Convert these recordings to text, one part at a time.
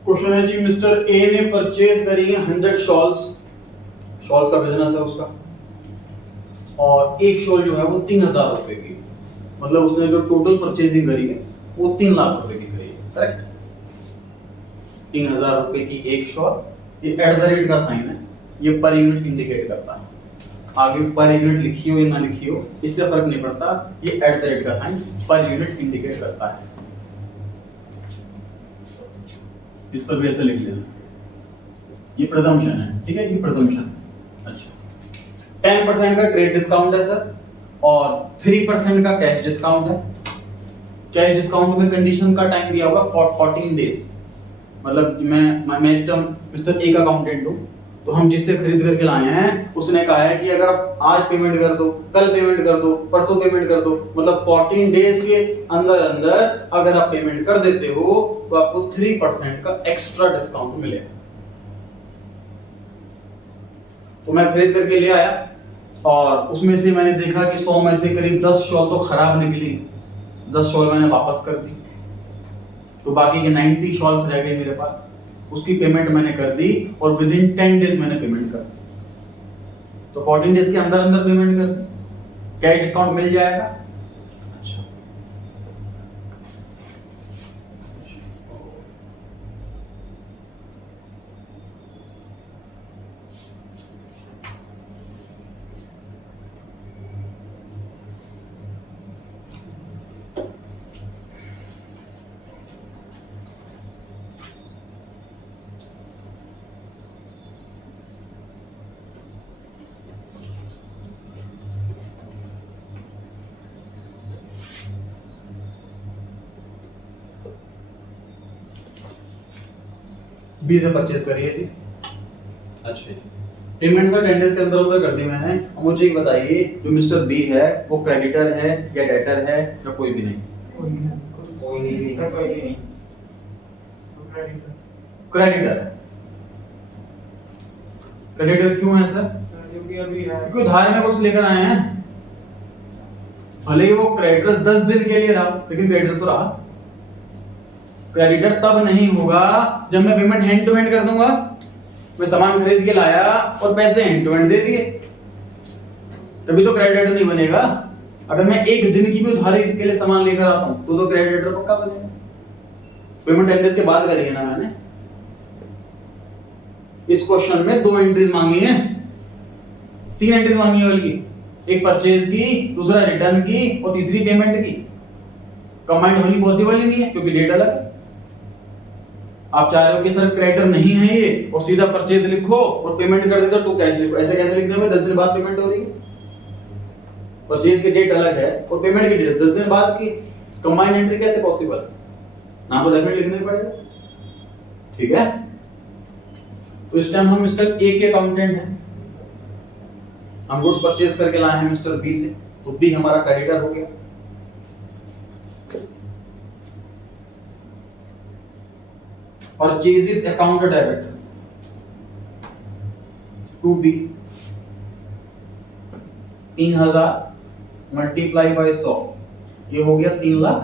Question है जी, mister A ने purchase करी है 100 शॉल्स, शॉल्स का बिजनेस है उसका, और एक शॉल जो है वो 3000 रुपए की, मतलब उसने जो टोटल परचेजिंग करी है वो 3 लाख रुपए की करी है, करेक्ट। 3000 रुपए की एक शॉल, ये एट द रेट का साइन है, ये पर यूनिट इंडिकेट करता है। आगे पर यूनिट लिखी हो या ना लिखी हो इससे फर्क नहीं पड़ता, ये एट द रेट का साइन पर यूनिट इंडिकेट करता है। इस पर भी ऐसे लिख लेना, ये प्रेजम्पशन है, ठीक है, ये प्रेजम्पशन। अच्छा, 10% का ट्रेड डिस्काउंट है सर, और 3% का कैश डिस्काउंट है। कैश डिस्काउंट में कंडीशन का टाइम दिया होगा 14 डेज, मतलब मैं इस टाइम मिस्टर ए का अकाउंटेंट हूं, तो हम जिससे खरीद करके लाए हैं उसने कहा है कि अगर आप आज पेमेंट कर दो, कल पेमेंट कर दो, परसों पेमेंट कर दो, मतलब 14 डेज के अंदर अंदर अगर आप पेमेंट कर देते हो तो आपको 3% का एक्स्ट्रा डिस्काउंट मिलेगा। तो मैं खरीद करके ले आया, और उसमें से मैंने देखा कि 100 में से करीब 10 शॉल तो खराब निकली, 10 शॉल मैंने वापस कर दी, तो बाकी के 90 शॉल्स रह गए मेरे पास, उसकी पेमेंट मैंने कर दी, और विद इन 10 डेज मैंने पेमेंट कर दी। तो 14 डेज के अंदर अंदर पेमेंट कर दी, क्या डिस्काउंट मिल जाएगा? अच्छा, बी से परचेज करिए जी। अच्छा जी, पेमेंट सर 10 डेज के अंदर अंदर कर दी मैंने। अब मुझे एक बताइए, जो मिस्टर बी है वो क्रेडिटर है या डेटर है या कोई भी नहीं? क्रेडिटर है। क्रेडिटर क्यों है सर? क्योंकि उधार में कुछ लेकर आए हैं, भले ही वो क्रेडिटर 10 दिन के लिए रहा, लेकिन क्रेडिटर तो रहा। क्रेडिटर तब नहीं होगा जब मैं पेमेंट हैंड टू हैंड कर दूंगा, मैं सामान खरीद के लाया और पैसे हैंड टू हैंड दे दिए, तभी तो क्रेडिटर नहीं बनेगा। अगर मैं एक दिन की भी उधारी के लिए सामान लेकर आता हूं तो क्रेडिटर पक्का बनेगा। पेमेंट 10 डेज के बाद करी है ना मैंने। इस क्वेश्चन में 2 एंट्रीज मांगी हैं, 3 एंट्रीज मांगी है बल्कि, एक परचेज की, दूसरा रिटर्न की और तीसरी पेमेंट की। कंबाइंड होनी पॉसिबल ही नहीं है क्योंकि डेट अलग है। आप चाह रहे हो कि सर क्रेडिटर नहीं है ये और सीधा परचेज लिखो और पेमेंट कर देते तो कैश लिखो, ऐसे कैसे लिख दोगे? 10 दिन बाद पेमेंट हो रही है, परचेज की डेट अलग है और पेमेंट की डेट 10 दिन बाद की, कंबाइंड एंट्री कैसे पॉसिबल? ना तो डेफिनेटली लिखना पड़ेगा, ठीक है। तो इस टाइम हम मिस्टर ए के अकाउंटेंट हैं, हम गुड्स परचेज करके लाए हैं मिस्टर बी से, तो बी हमारा क्रेडिटर हो गया। Purchases account debit to be 3000 multiply by 100, ये हो गया 3 लाख।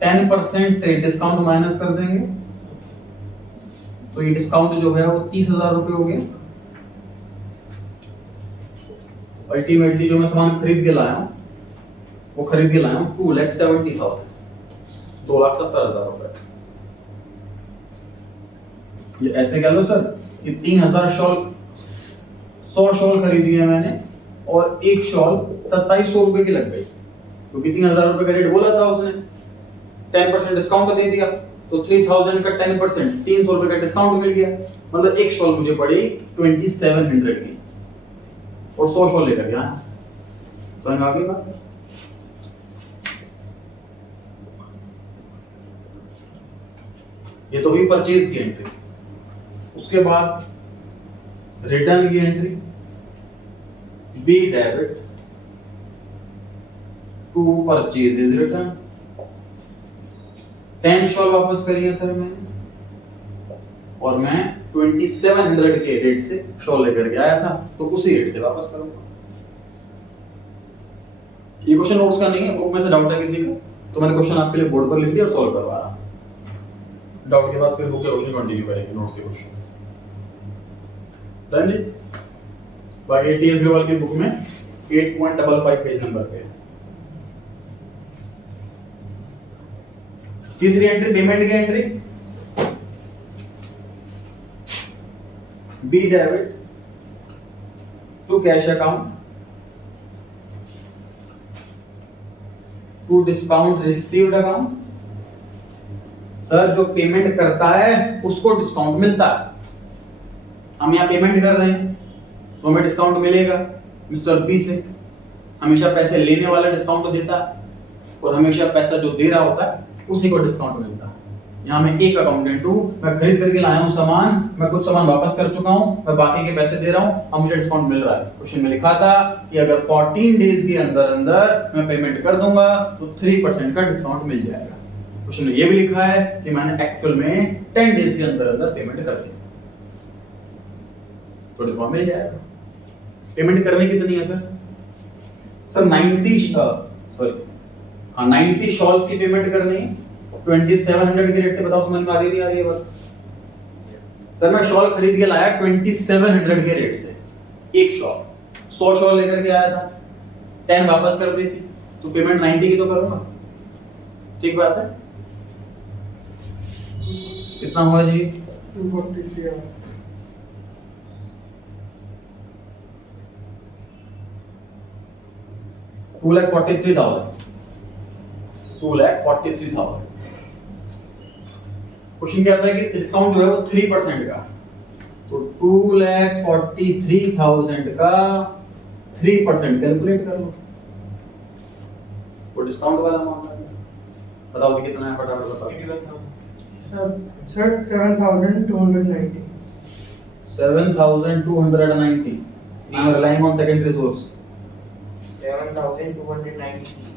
10% ट्रेड डिस्काउंट माइनस कर देंगे तो ये डिस्काउंट जो है वो 30,000 रुपए हो गया। अल्टीमेटली जो मैं सामान खरीद के लाया हूं वो खरीद के लाया हूं 2,70,000, 2,70,000 रुपए। ये ऐसे कह लो सर कि 3,000 शॉल, 100 शॉल खरीदी है मैंने और एक शॉल 2700 रुपए की लग गई, क्योंकि 3,000 रुपए का रेट बोला था उसने, 10% डिस्काउंट दे दिया तो 3,000 का 10% 300 रुपए का डिस्काउंट मिल गया, मतलब एक शॉल मुझे पड़ी 2700 की और 100 शॉल लेकर गया। समझ में आ गई बात? ये तो हुई परचेज की एंट्री। उसके बाद रिटर्न की entry, B debit to purchase is return. 10 shawl वापस करी है सर मैंने, और मैं 2700 के रेट से शॉल लेकर के आया था, तो उसी रेट से वापस करूंगा। ये क्वेश्चन नोट्स का नहीं है, बुक में से डाउट है किसी का तो मैंने क्वेश्चन आपके लिए बोर्ड पर लिख दिया और सॉल्व करवा रहा। डाउट के बाद फिर बुक के क्वेश्चन कंटिन्यू करेंगे, नोट्स के क्वेश्चन। डन जी। बाकी टीएस ग्लोबल की बुक में 8.55 पेज नंबर पे। तीसरी एंट्री पेमेंट की entry, B debit to cash account to discount received account. Sir जो पेमेंट करता है उसको डिस्काउंट मिलता है। हम यहाँ पेमेंट कर रहे हैं तो हमें डिस्काउंट मिलेगा मिस्टर बी से। हमेशा पैसे लेने वाला डिस्काउंट देता है और हमेशा पैसा जो दे रहा होता है उसी को डिस्काउंट मिलता है। यहाँ मैं एक अकाउंटेंट हूँ, मैं खरीद करके लाया हूँ सामान, मैं कुछ सामान वापस कर चुका हूँ, मैं बाकी के पैसे दे रहा हूँ, अब मुझे डिस्काउंट मिल रहा है। क्वेश्चन में लिखा था कि अगर 14 डेज के अंदर अंदर मैं पेमेंट कर दूंगा तो 3% का डिस्काउंट मिल जाएगा। क्वेश्चन में ये भी लिखा है कि मैंने एक्चुअल में 10 डेज के अंदर अंदर पेमेंट कर दी तो डिस्काउंट मिल जाएगा। पेमेंट करनी कितनी है सर? सर 90 शॉल्स की पेमेंट करनी है 2700 के रेट से। बताओ समझ में आ रही नहीं आ रही है बात? सर मैं शॉल खरीद के लाया 2700 के रेट से, एक शॉल 100 शॉल लेकर के आया था, 10 वापस कर दी थी, तो पेमेंट 90 की तो करूंगा। ठीक बात है। कितना हुआ जी? 243 2,43,000। क्वेश्चन क्या आता है कि डिस्काउंट जो है वो 3% का, तो 2,43,000 का 3% कैलकुलेट कर लो, वो डिस्काउंट वाला अमाउंट है। बताओ कि कितना है, फटाफट बताओ। Sir 7,290। 7,290। I am relying on secondary source. 7,293।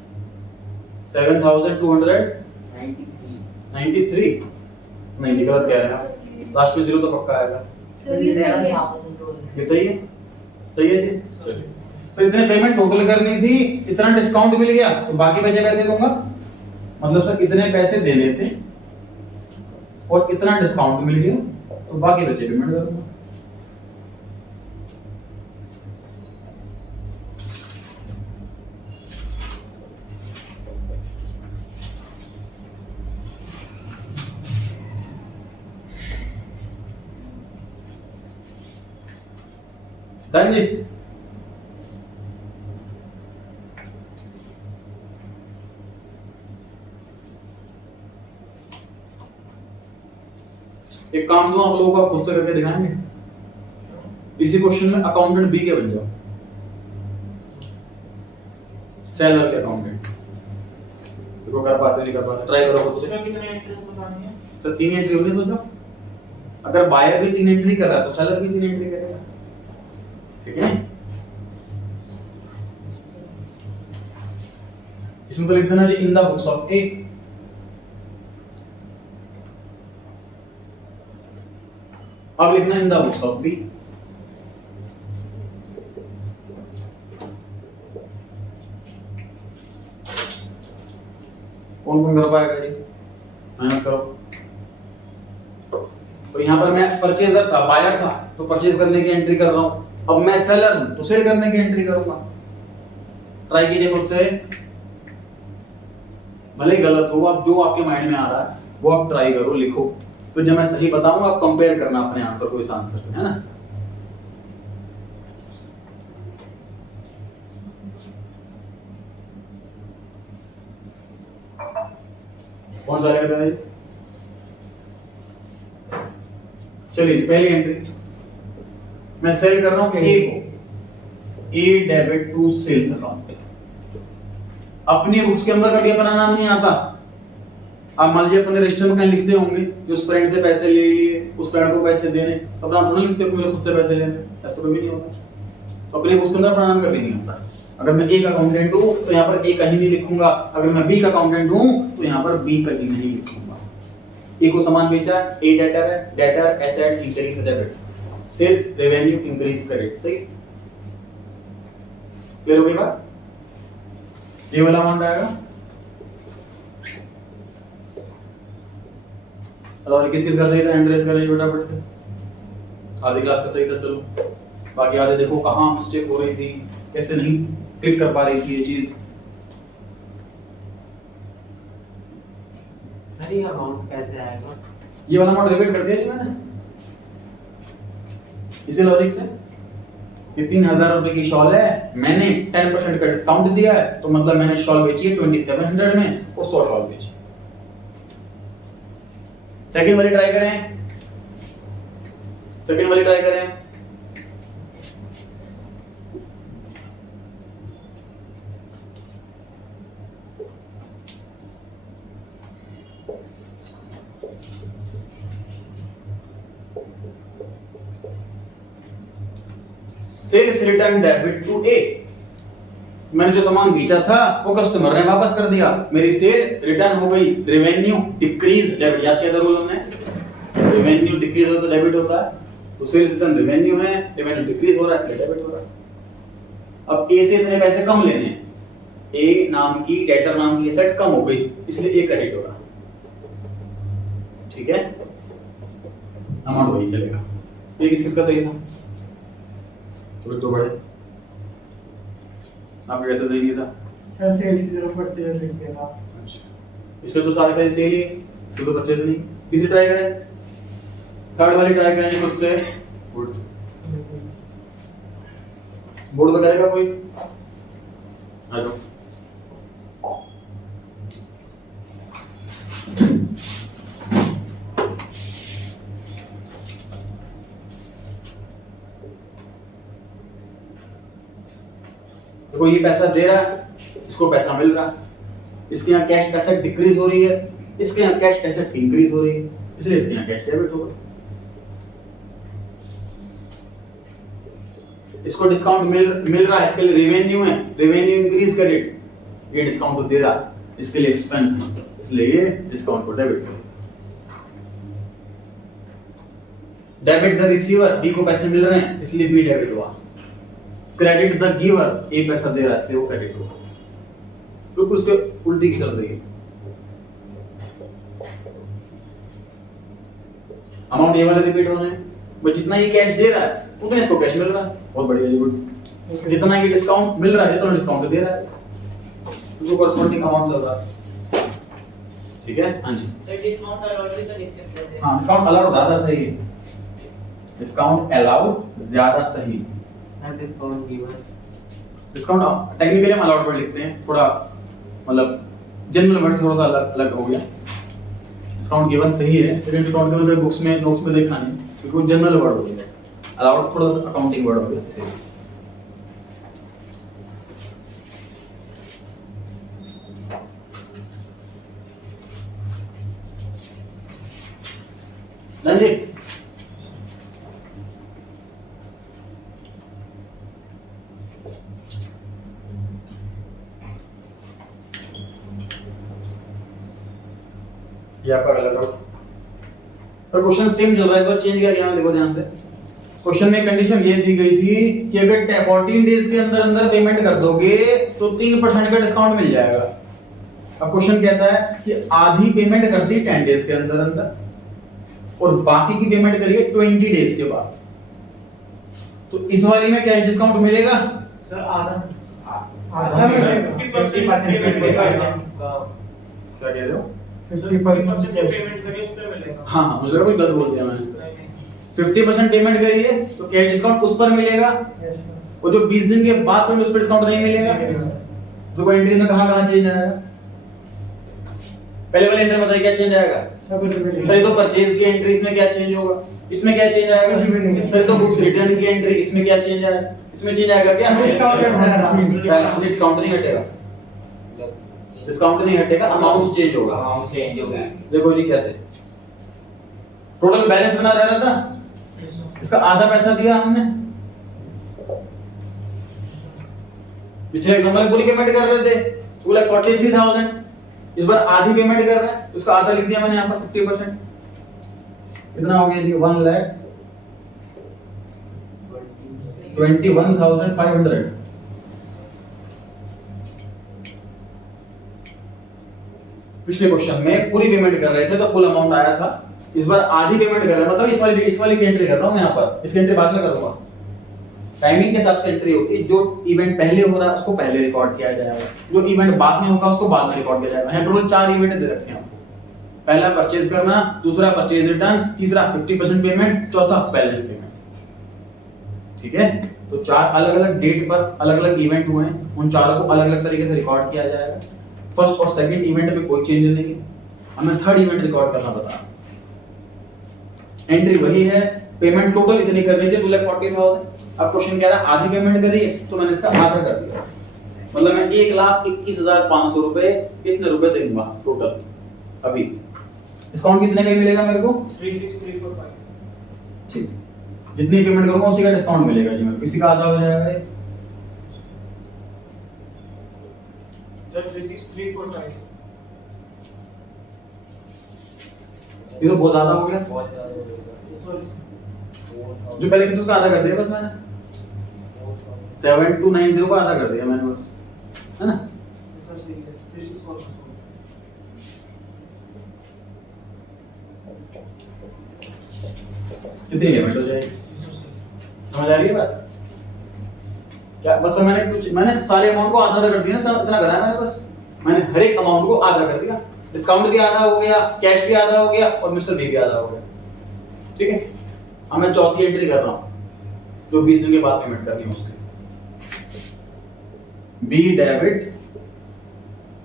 7,293 नहीं, गलत कह रहे हैं, लास्ट में जीरो तो पक्का आएगा। चलिए सही है। ये सही है? सही है जी। चलिए सर, इतने पेमेंट टोटल करनी थी, इतना डिस्काउंट मिल गया तो बाकी बचे पैसे दूंगा। मतलब सर इतने पैसे देने थे और इतना डिस्काउंट मिल गया तो बाकी बचे पेमेंट करूंगा। डन जी। एक काम दो आप लोगों को, आप खुद से करके दिखाएंगे। इसी क्वेश्चन में अकाउंटेंट बी के बन जाओ, सेलर के अकाउंटेंट। देखो कर पाते नहीं कर पाते, ट्राई करो खुद से। कितने एंट्रीज बतानी है? सर 3 एंट्री होंगे सोचो। अगर बायर भी 3 एंट्री कर रहा है तो सेलर भी 3 एंट्री करेगा। ठीक है? इसमें तो लिख देना जी in the books of A. अब लिखना in the books of B. कौन कौन कर पाएगा जी? मेहनत करो। तो यहां पर मैं परचेजर था, बायर था, तो परचेज करने की एंट्री कर रहा हूं। अब मैं सेलर हूं तो सेल करने की एंट्री करूंगा। ट्राई कीजिए खुद से, भले गलत हो, आप जो आपके माइंड में आ रहा है वो आप ट्राई करो, लिखो, फिर जब मैं सही बताऊंगा आप कंपेयर करना अपने आंसर को इस आंसर पे, है ना? कौन सा लेकर है? चलिए पहली एंट्री मैं सेल कर रहा हूं ए को, ए डेबिट टू सेल्स अकाउंट। अपनी बुक्स के अंदर कभी अपना नाम नहीं आता। आप मान लीजिए अपने रजिस्टर में कहीं लिखते होंगे कि उस फ्रेंड से पैसे ले लिए, उस फ्रेंड को पैसे देने, तो अपना थोड़ा लिखते हो कि मुझे खुद से पैसे लेने, ऐसा कभी नहीं होता। तो अपने बुक्स के अंदर अपना नाम कभी नहीं आता। अगर मैं ए का अकाउंटेंट हूं तो यहाँ पर ए कहीं नहीं लिखूंगा, अगर मैं बी का अकाउंटेंट हूं तो यहाँ पर बी कहीं नहीं लिखूंगा। ए को सामान बेचा, ए डेटर है, debtor asset increase debit, sales revenue increase credit. सही क्लियर हो गई बात? ये वाला अमाउंट आएगा और किस किस का सही था एंड्रेस करें फटाफट से। आधी क्लास का सही था, चलो बाकी आधे देखो कहाँ मिस्टेक हो रही थी, कैसे नहीं क्लिक कर पा रही थी ये चीज। सर ये अमाउंट कैसे आएगा? ये वाला अमाउंट रिपीट कर दिया जी मैंने इसी लॉजिक से कि 3000 रुपए की शॉल है, मैंने 10% का डिस्काउंट दिया है, तो मतलब मैंने शॉल बेची है 2700 में और 100 शॉल बेची। सेकंड वाली ट्राई करें, सेकंड वाली ट्राई करें। सेल्स रिटर्न डेबिट टू ए, मैंने जो सामान बेचा था वो कस्टमर ने वापस कर दिया, मेरी सेल रिटर्न हो गई। रेवेन्यू डिक्रीज डेबिट, याद किया था रूल हमने, रेवेन्यू डिक्रीज हो तो डेबिट होता है, तो सेल्स रिटर्न रेवेन्यू है, रेवेन्यू डिक्रीज हो रहा है इसलिए डेबिट हो रहा है। अब ए से इतने पैसे कम लेने हैं, ए नाम की डेटर नाम की एसेट कम हो गई इसलिए ए क्रेडिट हो रहा है, ठीक है, अमाउंट वही चलेगा। ये किस किस का सही था? थोड़े तो बड़े आपके कैसे सही नहीं था? सर सेल्स की जगह परचेज लिख देना। अच्छा, इसमें तो सारे का सेल ही है, इसमें तो परचेज नहीं। तीसरी ट्राई करें, थर्ड वाली ट्राई करें खुद से। बोर्ड बोर्ड पे करेगा कोई? आ जाओ। देखो ये पैसा दे रहा है, इसको पैसा मिल रहा है, इसके यहाँ कैश एसेट डिक्रीज हो रही है, इसके यहाँ कैश एसेट इंक्रीज हो रही है, इसलिए इसके यहाँ कैश डेबिट होगा। इसको डिस्काउंट मिल रहा है, इसके लिए रेवेन्यू है, रेवेन्यू इंक्रीज क्रेडिट, ये डिस्काउंट तो दे रहा है, इसके लिए एक्सपेंस है, इसलिए ये डिस्काउंट को डेबिट करो। डेबिट द रिसीवर, बी को पैसे मिल रहे हैं इसलिए बी डेबिट हुआ। क्रेडिट द गिवर, ए पैसा दे रहा है इसलिए वो क्रेडिट हुआ, क्योंकि उसके उल्टी की चल रही है। अमाउंट ये वाले रिपीट हो रहे हैं, वो जितना ये कैश दे रहा है उतना इसको कैश मिल रहा है, बहुत बढ़िया, वेरी गुड। जितना ये डिस्काउंट मिल रहा है जितना डिस्काउंट दे रहा है, उसको कॉरस्पॉन्डिंग अमाउंट चल रहा है, ठीक है। हाँ जी सर डिस्काउंट अलाउड भी तो लिख सकते हैं। हाँ, डिस्काउंट अलाउड ज्यादा सही है, डिस्काउंट अलाउड ज्यादा सही। Sir discount given, discount technically हम अलाउड वर्ड लिखते हैं, थोड़ा मतलब जनरल वर्ड से थोड़ा सा अलग अलग हो गया। डिस्काउंट गिवन सही है, लेकिन डिस्काउंट गिवन बुक्स में नोट्स में देखा नहीं, क्योंकि वो जनरल वर्ड हो गया, अलाउड थोड़ा अकाउंटिंग वर्ड हो गया इसीलिए। डन जी, ये आपका गलत हो। तो क्वेश्चन सेम चल रहा है, इस बार चेंज किया गया है, देखो ध्यान से। क्वेश्चन में कंडीशन ये दी गई थी कि अगर 14 डेज के अंदर अंदर पेमेंट कर दोगे तो 3% का डिस्काउंट मिल जाएगा। अब क्वेश्चन कहता है कि आधी पेमेंट कर दी 10 डेज के अंदर अंदर और बाकी की पेमेंट करिए 20 डेज के बाद, तो इस वाली में क्या डिस्काउंट मिलेगा? सर आधा आधा मिलेगा, 50% मिलेगा। क्या कह रहे हो? 50% पेमेंट करिए उस पे मिलेगा। हाँ हाँ, मुझे लगा कोई गलत बोल दिया मैंने। 50% पेमेंट करिए तो कैश डिस्काउंट उस पर मिलेगा, यस सर। और जो 20 दिन के बाद में उस पर डिस्काउंट नहीं मिलेगा। तो कोई एंट्री में कहाँ चेंज आएगा? पहले वाले एंट्री में बताइए क्या चेंज आएगा? सर ये तो परचेज की एंट्री, इसमें क्या चेंज होगा? इसमें क्या चेंज आएगा? कुछ भी नहीं। सर तो बुक्स रिटर्न की एंट्री, इसमें क्या चेंज आएगा? इसमें चेंज आएगा क्या? डिस्काउंट नहीं हटेगा, डिस्काउंट नहीं हटेगा, अमाउंट चेंज होगा। अमाउंट चेंज हो गया। देखो जी कैसे, टोटल बैलेंस बना रह रहा था, इसका आधा पैसा दिया हमने, पिछले एग्जाम में पूरी पेमेंट कर रहे थे, वो लाइक 43,000, इस बार आधी पेमेंट कर रहे हैं, उसका आधा लिख दिया मैंने यहाँ पर 50%, कितना हो गया जी? 1,21,500। पिछले क्वेश्चन में पूरी पेमेंट कर रहे थे तो फुल अमाउंट आया था इस बार आधी पेमेंट कर रहा है, मतलब इस वाली की एंट्री कर रहा हूँ मैं यहाँ पर, इसकी एंट्री बाद में करूंगा। टाइमिंग के हिसाब से एंट्री होती है, जो इवेंट पहले हो रहा है उसको पहले रिकॉर्ड किया जाएगा, जो इवेंट बाद में होगा उसको बाद में रिकॉर्ड किया जाएगा। यहाँ टोटल 4 इवेंट दे रखे हैं आपको। पहला परचेज करना, दूसरा परचेज रिटर्न, तीसरा 50% पेमेंट, चौथा बैलेंस पेमेंट। ठीक है, तो 4 अलग-अलग डेट पर अलग-अलग इवेंट हुए हैं, उन चारों को अलग-अलग तरीके से रिकॉर्ड किया जाएगा। फर्स्ट और सेकंड इवेंट में कोई चेंज नहीं है, हमें थर्ड इवेंट रिकॉर्ड करना बता। एंट्री वही है, पेमेंट टोटल इतनी करनी थी 2,40,000। अब क्वेश्चन कह रहा है आधी पेमेंट करी है, तो मैंने इसका आधा कर दिया, मतलब मैं 1,21,500 रुपए कितने रुपए दूंगा टोटल। अभी डिस्काउंट कितने का मिलेगा मेरे को? 36345। ठीक, जितनी पेमेंट करूंगा उसी का डिस्काउंट मिलेगा जी मेरे को। किसी का आधा हो जाएगा ये? सर 36345। ये तो बहुत ज्यादा हो गया। सॉरी जो पहले कितने का आधा कर दिया बस मैंने, 7290 का आधा कर दिया मैंने बस, है ना? सर सही है 364। कितनी लिमिट हो जाएगी? समझ आ रही है बात? क्या बस मैंने सारे अमाउंट को आधा कर दिया ना, इतना करा है मैंने बस। मैंने हर एक अमाउंट को आधा कर दिया, डिस्काउंट भी आधा हो गया, कैश भी आधा हो गया और मिस्टर बी भी आधा हो गया। ठीक है, अब मैं चौथी एंट्री कर रहा हूं, जो 20 दिन के बाद पेमेंट करनी है उसकी। बी डेबिट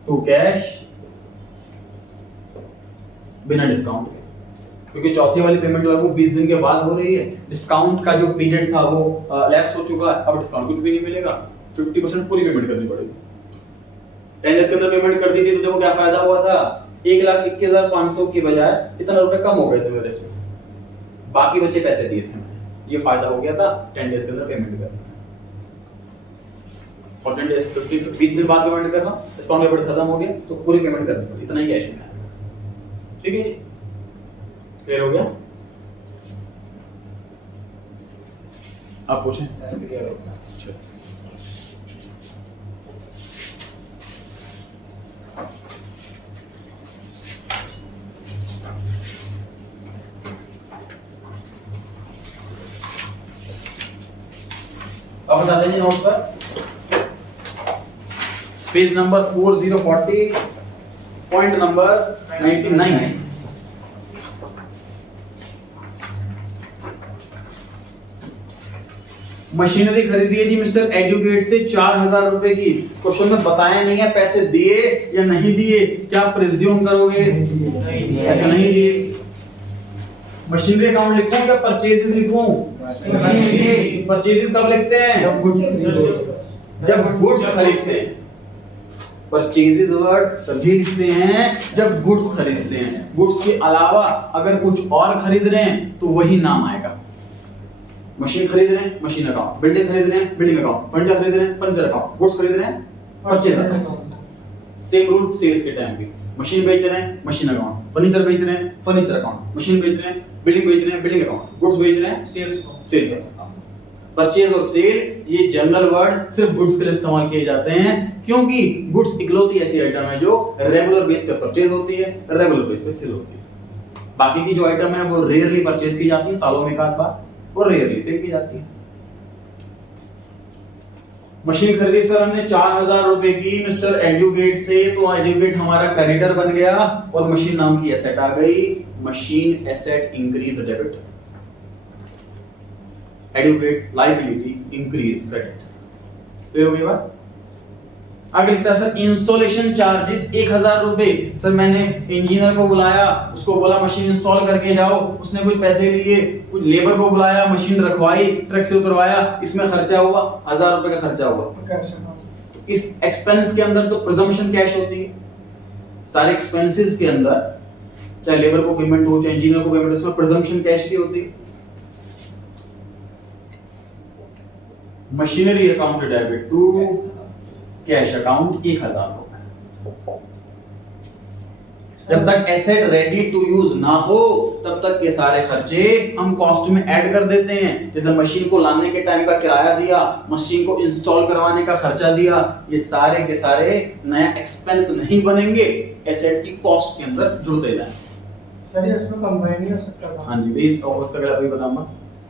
टू कैश बिना डिस्काउंट के, क्योंकि चौथी वाली पेमेंट जो है वो 20 दिन के बाद हो रही है। डिस्काउंट का जो पीरियड था वो लैप्स हो चुका है, अब डिस्काउंट कुछ भी नहीं मिलेगा, 50% पूरी पेमेंट करनी पड़ेगी। 10 डेज के अंदर पेमेंट कर दी थी तो देखो क्या फायदा हुआ था, 1,21,500 की बजाय इतना रुपए कम हो गए थे मेरे से, बाकी बचे पैसे दिए थे मैंने, ये फायदा हो गया था 10 डेज के अंदर पेमेंट करना। और 10 डेज 20 दिन बाद पेमेंट कर रहा हूं, डिस्काउंट पेमेंट खत्म हो गया तो पूरी पेमेंट करनी पड़ी, इतना ही कैश में आया। ठीक है जी, क्लियर हो गया? आप पूछें। अच्छा, अब बता देंगे नोट पर, page number 4040, point number 99। Machinery खरीदी है जी मिस्टर एडुकेट से 4,000 रुपए की। क्वेश्चन में बताया नहीं है पैसे दिए या नहीं दिए, क्या प्रिज्यूम करोगे? ऐसा नहीं दिए। मशीनरी अकाउंट लिखूं या परचेजेस लिखूं? परचेजेस कब लिखते हैं? जब गुड्स खरीदते हैं। परचेजेस वर्ड तभी लिखते हैं जब गुड्स खरीदते हैं। गुड्स के अलावा अगर कुछ और खरीद रहे हैं तो वही नाम आएगा। मशीन खरीद रहे हैं, मशीन अकाउंट, बिल्डिंग खरीद रहे हैं, बिल्डिंग अकाउंट, फर्नीचर खरीद रहे हैं, फर्नीचर अकाउंट, गुड्स खरीद रहे हैं, purchase account. Same rule sales के टाइम भी, मशीन बेच रहे हैं, मशीन अकाउंट, फर्नीचर बेच रहे हैं, फर्नीचर अकाउंट, मशीन बेच रहे हैं, बिल्डिंग बेच रहे हैं, बिल्डिंग अकाउंट, गुड्स बेच रहे हैं, सेल्स अकाउंट। परचेज और सेल ये जनरल वर्ड सिर्फ गुड्स के लिए इस्तेमाल किए जाते हैं, क्योंकि गुड्स इकलौती ऐसी आइटम है जो रेगुलर बेस पे परचेज होती है, रेगुलर बेस पे सेल होती है। बाकी की जो आइटम है वो रेयरली परचेज की जाती है, सालों में एक आध बार, और रेयरली सेल की जाती है। मशीन खरीदी सर हमने 4,000 रुपए की मिस्टर एडुकेट से, तो एडुकेट हमारा क्रेडिटर बन गया और मशीन नाम की एसेट आ गई। Machine asset increase debit, Educate liability increase credit. Clear हो गई बात? आगे लिखता है सर इंस्टॉलेशन चार्जेस 1,000 रुपए। सर मैंने इंजीनियर को बुलाया, उसको बोला मशीन इंस्टॉल करके जाओ, उसने कुछ पैसे लिए, कुछ लेबर को बुलाया, मशीन रखवाई, ट्रक से उतरवाया, इसमें खर्चा हुआ 1,000 रुपए का खर्चा हुआ। इस एक्सपेंस के अंदर तो प्रिजम्पशन कैश होती है। सारे एक्सपेंसेस के अंदर चाहे लेबर को पेमेंट हो चाहे इंजीनियर को पेमेंट, उसमें प्रिजम्पशन कैश की होती है। Machinery account debit to cash account 1,000 रुपए। जब तक एसेट रेडी टू यूज ना हो तब तक के सारे खर्चे हम कॉस्ट में ऐड कर देते हैं। जैसे मशीन को लाने के टाइम का किराया दिया, मशीन को इंस्टॉल करवाने का खर्चा दिया, ये सारे के सारे नया एक्सपेंस नहीं बनेंगे, एसेट की कॉस्ट के अंदर जुड़ते जाएं। सर ये इसमें कंबाइन नहीं हो सकता था। हाँ जी बेस और उसका अगला अभी बताऊंगा।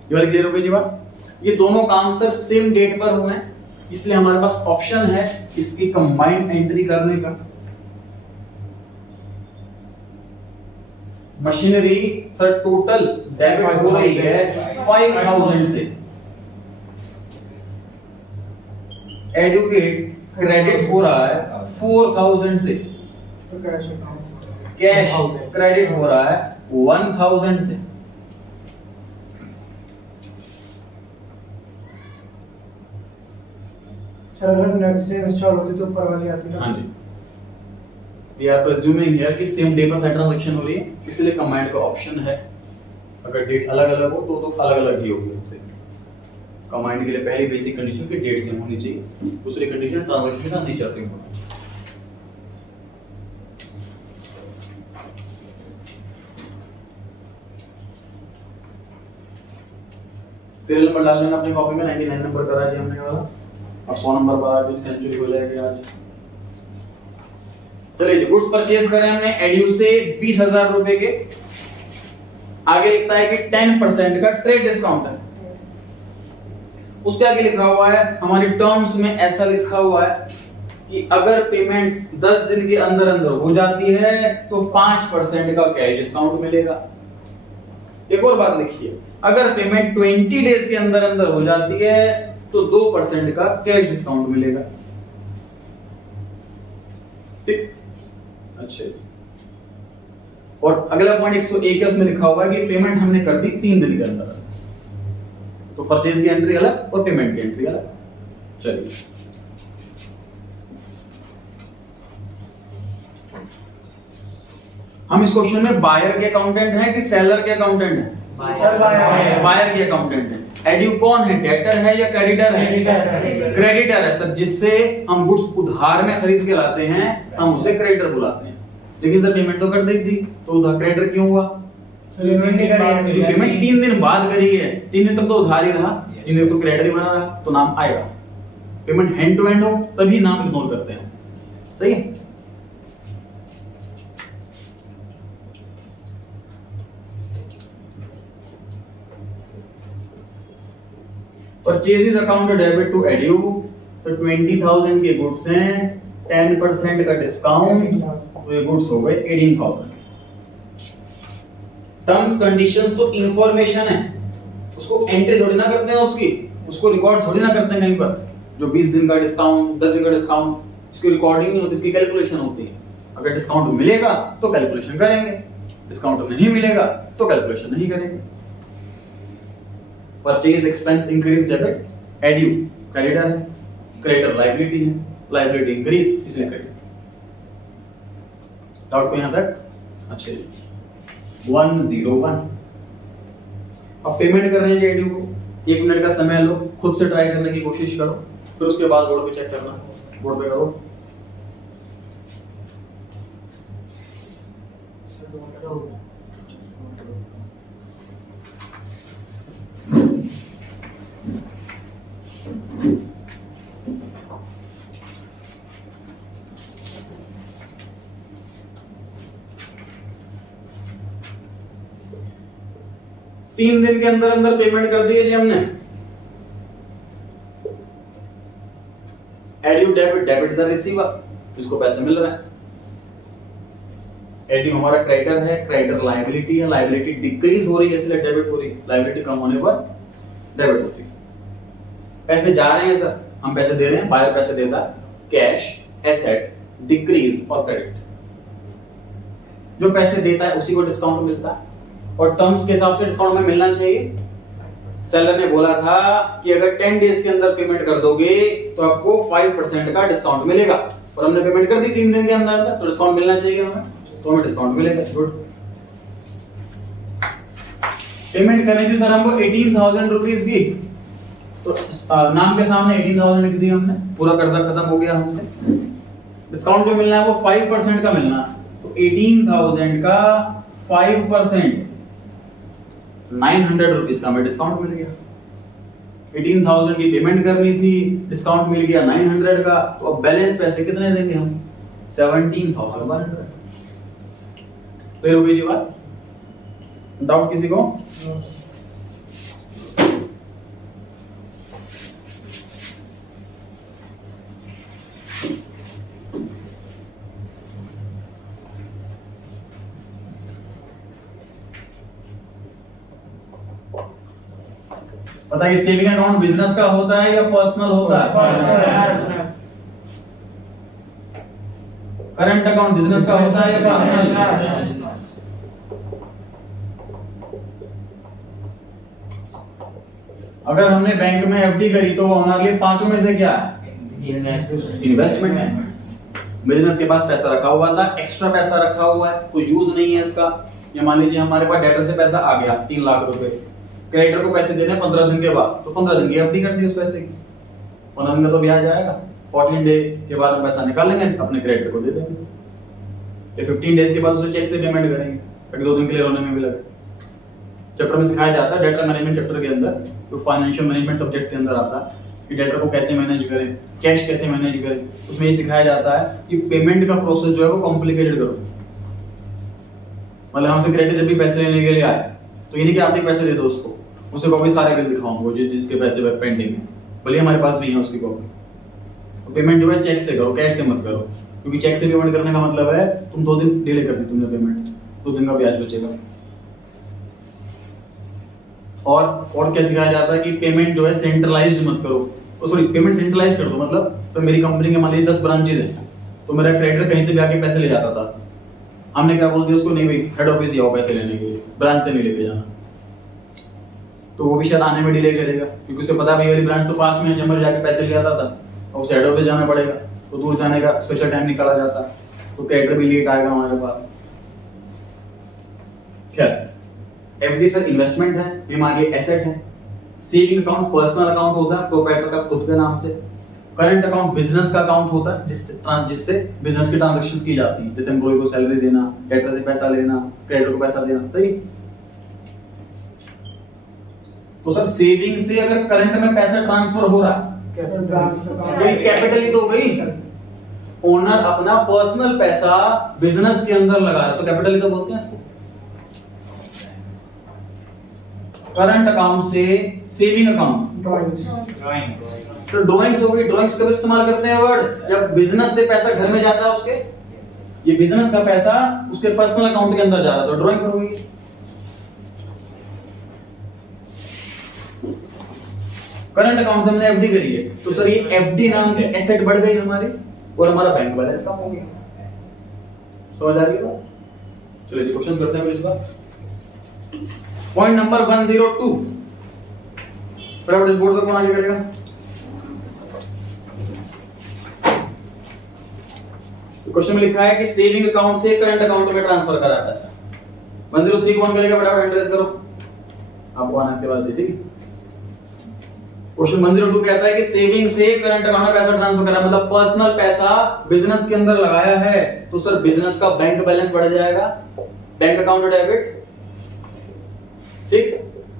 ये वाला क्लियर हो गई जी बात। ये दोनों काम सर सेम डेट पर हुए हैं, इसलिए हमारे पास ऑप्शन है इसकी कंबाइंड एंट्री करने का। मशीनरी सर टोटल डेबिट हो रही है 5000 से, एडुकेट क्रेडिट हो रहा है 4000 से, तो कैश अकाउंट कैश क्रेडिट हो रहा है 1000 से। सर अगर नेक्स्ट डे इंस्टॉल होती तो ऊपर वाली आती ना। हाँ जी, वी आर प्रेज्यूमिंग हियर कि सेम डे पर ट्रांजैक्शन हो रही है, इसलिए कंबाइंड का ऑप्शन है। अगर डेट अलग अलग हो तो अलग अलग ही होगी। कंबाइंड के लिए पहली बेसिक कंडीशन की डेट सेम होनी चाहिए, दूसरी कंडीशन ट्रांजैक्शन का नेचर सेम होना चाहिए। सीरियल नंबर डाल देना अपनी कॉपी में, 99 नंबर करा दिया हमने वाला, और 100 नंबर पर आ गई, सेंचुरी हो जाएगी आज। चलिए गुड्स परचेज करें हमने एडयू से 20,000 रुपए के, आगे लिखता है कि 10% का ट्रेड डिस्काउंट है। उसके आगे लिखा हुआ है हमारी टर्म्स में ऐसा लिखा हुआ है कि अगर पेमेंट 10 दिन के अंदर अंदर हो जाती है तो 5% का कैश डिस्काउंट मिलेगा। एक और बात लिखिए, अगर पेमेंट 20 डेज के अंदर अंदर हो जाती है तो 2% का कैश डिस्काउंट मिलेगा। ठीक, अच्छा। और अगला पॉइंट 101 है, उसमें लिखा हुआ है कि पेमेंट हमने कर दी 3 दिन के अंदर, तो परचेज की एंट्री अलग और पेमेंट की एंट्री अलग। चलिए हम इस क्वेश्चन में बायर के अकाउंटेंट हैं कि सेलर के अकाउंटेंट हैं? सर बायर के अकाउंटेंट हैं। एड्यू कौन है, डेटर है या क्रेडिटर है? क्रेडिटर है सर, जिससे हम गुड्स उधार में खरीद के लाते हैं हम उसे क्रेडिटर बुलाते हैं। लेकिन सर पेमेंट तो कर दी थी, तो उधार क्रेडिटर क्यों हुआ? पेमेंट नहीं करी है, पेमेंट 3 दिन बाद करी है, 3 दिन तक तो उधार ही रहा, 3 दिन तो क्रेडिटर ही बना रहा, तो नाम आएगा। पेमेंट हैंड टू हैंड हो तभी नाम इग्नोर करते हैं, सही है। Purchases account debit to Edu, तो 20,000 के गुड्स हैं, 10% का डिस्काउंट, तो ये गुड्स हो गए 18,000। टर्म्स कंडीशंस तो इंफॉर्मेशन है, उसको एंट्री थोड़ी ना करते हैं, उसको रिकॉर्ड थोड़ी ना करते हैं कहीं पर। जो 20 दिन का डिस्काउंट, 10 दिन का डिस्काउंट, इसकी रिकॉर्डिंग नहीं होती, इसकी कैलकुलेशन होती है। अगर डिस्काउंट मिलेगा तो कैलकुलेशन करेंगे, डिस्काउंट नहीं मिलेगा तो कैलकुलेशन नहीं करेंगे। Purchase expense increase debit, edu creditor है, क्रेडिटर लायबिलिटी है, लायबिलिटी इंक्रीज इसलिए क्रेडिट। डाउट कोई यहां तक? अच्छा 101। अब पेमेंट कर रहे हैं एड्यू को, 1 मिनट का समय लो, खुद से ट्राई करने की कोशिश करो, फिर उसके बाद बोर्ड पे चेक करना, बोर्ड पे करो। तीन दिन के अंदर अंदर पेमेंट कर दिए जी हमने। Edu debit, debit the receiver, इसको पैसे मिल रहे हैं। एड्यू हमारा क्रेडिटर है, क्रेडिटर लायबिलिटी है, लायबिलिटी डिक्रीज हो रही है इसलिए डेबिट हो रही है, लायबिलिटी कम होने पर डेबिट होती है। पैसे जा रहे हैं सर, हम पैसे दे रहे हैं, बायर पैसे देता है, कैश, एसेट, डिक्रीज और क्रेडिट। जो पैसे देता है उसी को डिस्काउंट मिलता है, और टर्म्स के हिसाब से डिस्काउंट में मिलना चाहिए। सेलर ने बोला था कि अगर 10 डेज के अंदर पेमेंट कर दोगे तो आपको 5% का डिस्काउंट मिलेगा, और हमने पेमेंट कर दी 3 दिन के अंदर अंदर, तो डिस्काउंट मिलना चाहिए हमें, तो हमें डिस्काउंट मिलेगा। गुड। पेमेंट करनी थी सर हमको 18,000 रुपीस की, तो नाम के सामने 18,000 लिख दी हमने, पूरा कर्जा खत्म हो गया हमसे। डिस्काउंट जो मिलना है वो 5% का मिलना है, तो 18,000 का 5% 900 रुपीस का हमें डिस्काउंट मिल गया। 18,000 की पेमेंट करनी थी, डिस्काउंट मिल गया 900 का, तो अब बैलेंस पैसे कितने देंगे हम? 17,100। फिर हो गई जी बात। डाउट किसी को? बताइए सेविंग अकाउंट बिजनेस का होता है या पर्सनल होता है? करंट अकाउंट बिजनेस का होता है या पर्सनल? अगर हमने बैंक में एफडी करी तो वो हमारे लिए पांचों में से क्या है? इन्वेस्टमेंट है। बिजनेस के पास पैसा रखा हुआ था, एक्स्ट्रा पैसा रखा हुआ है, कोई यूज नहीं है इसका। ये मान लीजिए हमारे पास डेटर से पैसा आ गया 3 लाख रुपए, क्रेडिटर को पैसे देने 15 दिन के बाद, तो 15 दिन की एफडी कर दी उस पैसे की, 15 दिन का तो ब्याज आएगा। 14 डे के बाद हम पैसा निकालेंगे, अपने क्रेडिटर को दे देंगे। ये 15 डेज के बाद उसे चेक से पेमेंट करेंगे, ताकि 2 दिन क्लियर होने में भी लगे। चैप्टर में सिखाया जाता है, डेटा मैनेजमेंट चैप्टर के अंदर, जो फाइनेंशियल मैनेजमेंट सब्जेक्ट के अंदर आता है, कि डेटर को कैसे मैनेज करें, कैश कैसे मैनेज करें। उसमें ये सिखाया जाता है कि पेमेंट का प्रोसेस जो है वो कॉम्प्लिकेटेड करो। मतलब हमसे क्रेडिटर जब भी पैसे लेने के लिए आए, तो ये नहीं कि आप एक पैसे दे दो उसको, उसे कॉपी सारे बिल दिखाऊंगा जिसके पैसे पेंडिंग है, भले हमारे पास नहीं है उसकी कॉपी। तो पेमेंट जो है चेक से करो, कैश से मत करो, क्योंकि चेक से पेमेंट करने का मतलब है तुम 2 दिन डिले कर दी तुमने पेमेंट, 2 दिन का ब्याज बचेगा। और क्या सिखाया जाता है कि पेमेंट जो है सेंट्रलाइज्ड मत करो, सॉरी पेमेंट सेंट्रलाइज कर दो। मतलब तो मेरी कंपनी के मान लीजिए 10 ब्रांचेज हैं, तो मेरा क्रेडिटर कहीं से भी आके पैसे ले जाता था, हमने क्या बोल दिया उसको, नहीं भाई हेड ऑफिस ही आओ पैसे लेने के लिए, ब्रांच से नहीं लेके जाना। तो वो भी शायद आने में डिले करेगा, क्योंकि उसे पता भाई वाली ब्रांच तो पास में है, जब जाके पैसे ले आता था, और उसे हेड ऑफिस जाना पड़ेगा, तो दूर जाने का स्पेशल टाइम निकाला जाता, तो क्रेडिटर भी लेट आएगा हमारे पास। खैर एफडी सर इन्वेस्टमेंट है, ये मान लीजिए एसेट है। सेविंग अकाउंट पर्सनल अकाउंट होता है प्रोप्राइटर का खुद के नाम से। करंट अकाउंट बिजनेस का अकाउंट होता है जिससे बिजनेस की ट्रांजैक्शंस की जाती है, जैसे एम्प्लॉय को सैलरी देना, डेटर से पैसा लेना, क्रेडिटर को पैसा देना। सही। तो सर सेविंग से अगर करंट में पैसा ट्रांसफर हो रहा है, कैपिटल ही तो हो गई। ओनर अपना पर्सनल पैसा बिजनेस के अंदर लगा रहा है, तो कैपिटल ही तो बोलते हैं इसको। करंट अकाउंट से सेविंग अकाउंट, तो ड्राइंग्स हो गई। ड्राइंग्स कब इस्तेमाल करते हैं वर्ड? जब बिजनेस से पैसा घर में जाता है उसके, ये बिजनेस का पैसा उसके पर्सनल अकाउंट के अंदर जा रहा है, तो ड्राइंग्स हो गई। करंट अकाउंट से हमने एफडी करी है, तो सर ये एफडी नाम की एसेट बढ़ गई हमारी, और हमारा बैंक बैलेंस कम हो गया। समझ आ रही है बात? चलिए जी क्वेश्चन करते हैं इस बार। पॉइंट नंबर 102, फटाफट बोर्ड पे कौन आगे करेगा? तो क्वेश्चन में लिखा है कि सेविंग अकाउंट से करंट अकाउंट में ट्रांसफर करा पैसा। 103 कौन करेगा? फटाफट हैंड रेज करो, आपको आना इसके बाद दे देगी। क्वेश्चन 102 कहता है कि सेविंग से करंट अकाउंट में पैसा ट्रांसफर करा, मतलब पर्सनल पैसा बिजनेस के अंदर लगाया है, तो सर बिजनेस का बैंक बैलेंस बढ़ जाएगा, बैंक अकाउंट डेबिट, ठीक।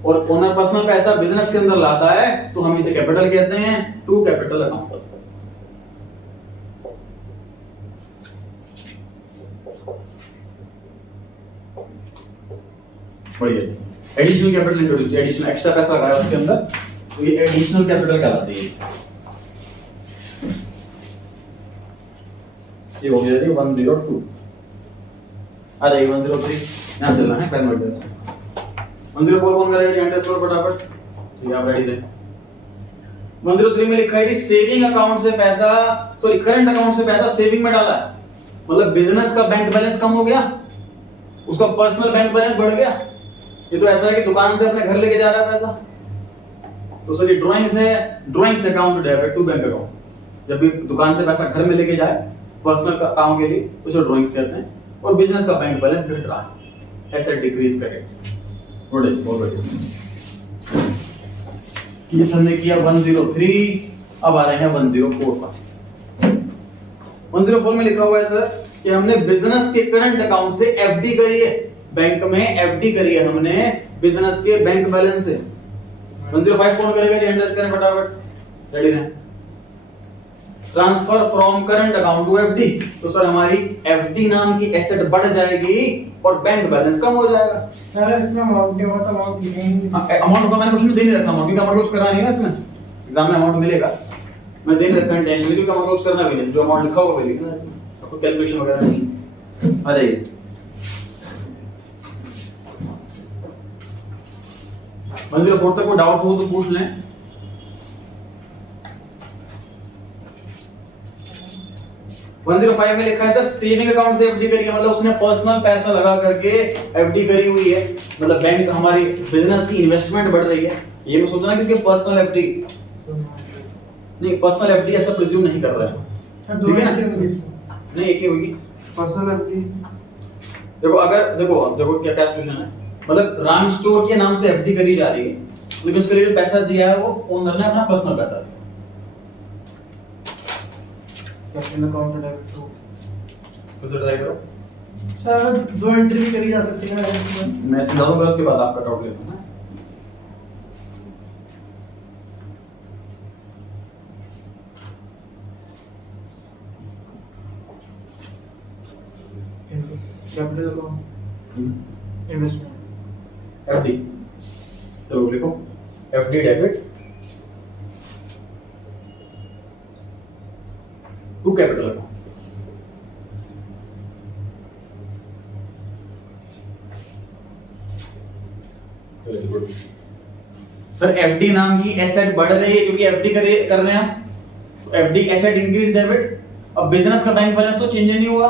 और ओनर पर्सनल पैसा बिजनेस के अंदर लाता है, तो हम इसे कैपिटल कहते हैं, टू कैपिटल अकाउंट। बढ़िया। Additional capital introduce, additional extra पैसा लगाया उसके अंदर, तो ये एडिशनल कैपिटल कहलाती है। ये हो गया जी 102। आ जाइए 103, यहां चलना है पेन नोट पे। 104 कौन करेगा? एंटर करो फटाफट, तो आप रेडी रहे। 103 में लिखा है कि सेविंग अकाउंट से पैसा, सॉरी करंट अकाउंट से पैसा सेविंग में डाला है, मतलब बिजनेस का बैंक बैलेंस कम हो गया, उसका पर्सनल बैंक बैलेंस बढ़ गया। ये तो ऐसा है कि दुकान से अपने घर लेके जा रहा है पैसा, तो सर ये ड्राइंग्स है, drawings account debit to bank account. जब भी दुकान से पैसा घर में लेके जाए पर्सनल काम के लिए, उसे ड्राइंग्स कहते हैं। और बिजनेस का बैंक बैलेंस घट रहा है, एसेट डिक्रीज करेगा। गुड है, बहुत बढ़िया। ये हमने किया 103, अब आ रहे हैं 104 पर। 104 में लिखा हुआ है सर कि हमने बिजनेस के करंट अकाउंट से एफडी करी है, बैंक में एफडी करी है हमने बिजनेस के बैंक बैलेंस से। 105 कौन करेगा? हैंड रेज करें फटाफट, रेडी रहें। Transfer from current account to FD, तो सर हमारी एफडी नाम की एसेट बढ़ जाएगी और बैंक बैलेंस कम हो जाएगा। सर इसमें अमाउंट नहीं हुआ तो अमाउंट लिखेंगे। अमाउंट का मैंने क्वेश्चन दे नहीं रखा अमाउंट, क्योंकि अमाउंट कुछ करना नहीं है इसमें, एग्जाम में अमाउंट मिलेगा, मैं दे नहीं रखा इंटेंशनली, क्योंकि अमाउंट कुछ करना भी नहीं, जो अमाउंट लिखा होगा वही लिखना है इसमें, आपको कैलकुलेशन वगैरह नहीं। आ जाइए, मंजिल 4 तक कोई डाउट हो तो पूछ लें। मंजिल 5 में लिखा है सर सेविंग अकाउंट से एफडी करी है, मतलब उसने पर्सनल पैसा लगा करके एफडी करी हुई है, मतलब बैंक हमारी बिजनेस की इन्वेस्टमेंट बढ़ रही है। ये मैं सोचना कि इसके पर्सनल एफडी नहीं, पर्सनल एफडी ऐसा प्रिज्यूम नहीं कर रहा है, सर दो ठीक है ना? एंट्री होगी इसमें। नहीं एक ही होगी। पर्सनल एफडी देखो अगर देखो क्या सिचुएशन है, मतलब राम स्टोर के नाम से एफडी करी जा रही है, लेकिन उसके लिए जो पैसा दिया है वो ओनर ने अपना पर्सनल पैसा दिया। कैपिटल अकाउंट डायरेक्ट टू कैसे ट्राई करो, सर दो एंट्री भी करी जा सकती है इसमें। मैं समझा दूंगा, उसके बाद आपका डाउट लेता हूं। कैपिटल अकाउंट इन्वेस्टमेंट एफडी, चलो लिखो FD debit to capital account. Sir FD नाम की एसेट बढ़ रही है क्योंकि एफडी कर रहे हैं हम, तो एफडी एसेट इंक्रीज डेबिट। अब बिजनेस का बैंक बैलेंस तो चेंज नहीं हुआ,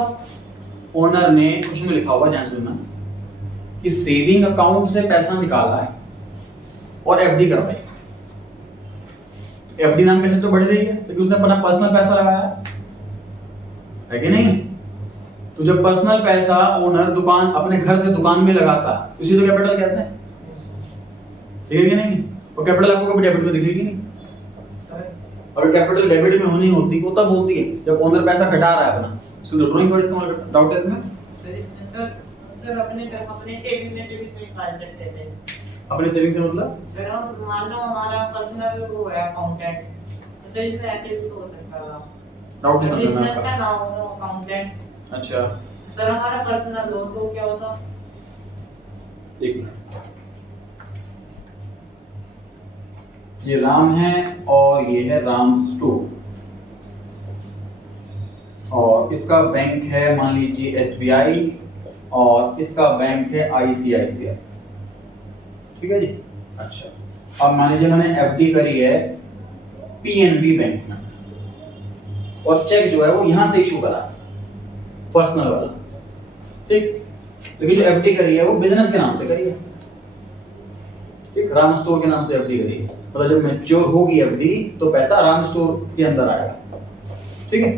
ओनर ने कुछ में लिखा होगा, ध्यान से सुनना, कि सेविंग अकाउंट से पैसा निकाला है और एफडी करवाई। एफडी नाम की एसेट तो बढ़ रही है क्योंकि उसने अपना पर्सनल पैसा लगाया है कि नहीं? तो जब पर्सनल पैसा ओनर दुकान अपने घर से दुकान में लगाता है, उसी तो कैपिटल कहते हैं, ठीक है कि नहीं? और कैपिटल आपको कभी डेबिट में दिखेगी नहीं। अगर कैपिटल डेबिट में होनी होती वो तब होती है जब ओनर पैसा घटा रहा है अपना, इसलिए ड्राइंग का इस्तेमाल करता है। डाउट है इसमें? सर अपने सेविंग में से भी तो निकाल सकते थे। अपने सेविंग से मतलब? सर हम मान लो हमारा पर्सनल वो है अकाउंटेंट, तो सर इसमें ऐसे भी तो हो सकता था। डाउट नहीं समझ में बिजनेस का आता। नाम हो अकाउंटेंट, अच्छा सर हमारा पर्सनल हो तो क्या होता? एक मिनट, ये राम है और ये है राम स्टोर, और इसका बैंक है मान लीजिए एसबीआई और इसका बैंक है आईसीआईसीआई, ठीक है जी। अच्छा अब मान लीजिए मैंने एफडी करी है पीएनबी बैंक में, और चेक जो है वो यहां से इशू करा पर्सनल वाला, ठीक। लेकिन जो एफडी करी है वो बिजनेस के नाम से करी है, ठीक, राम स्टोर के नाम से एफडी करी है, मतलब जब मैच्योर होगी एफडी तो पैसा राम स्टोर के अंदर आएगा, ठीक है।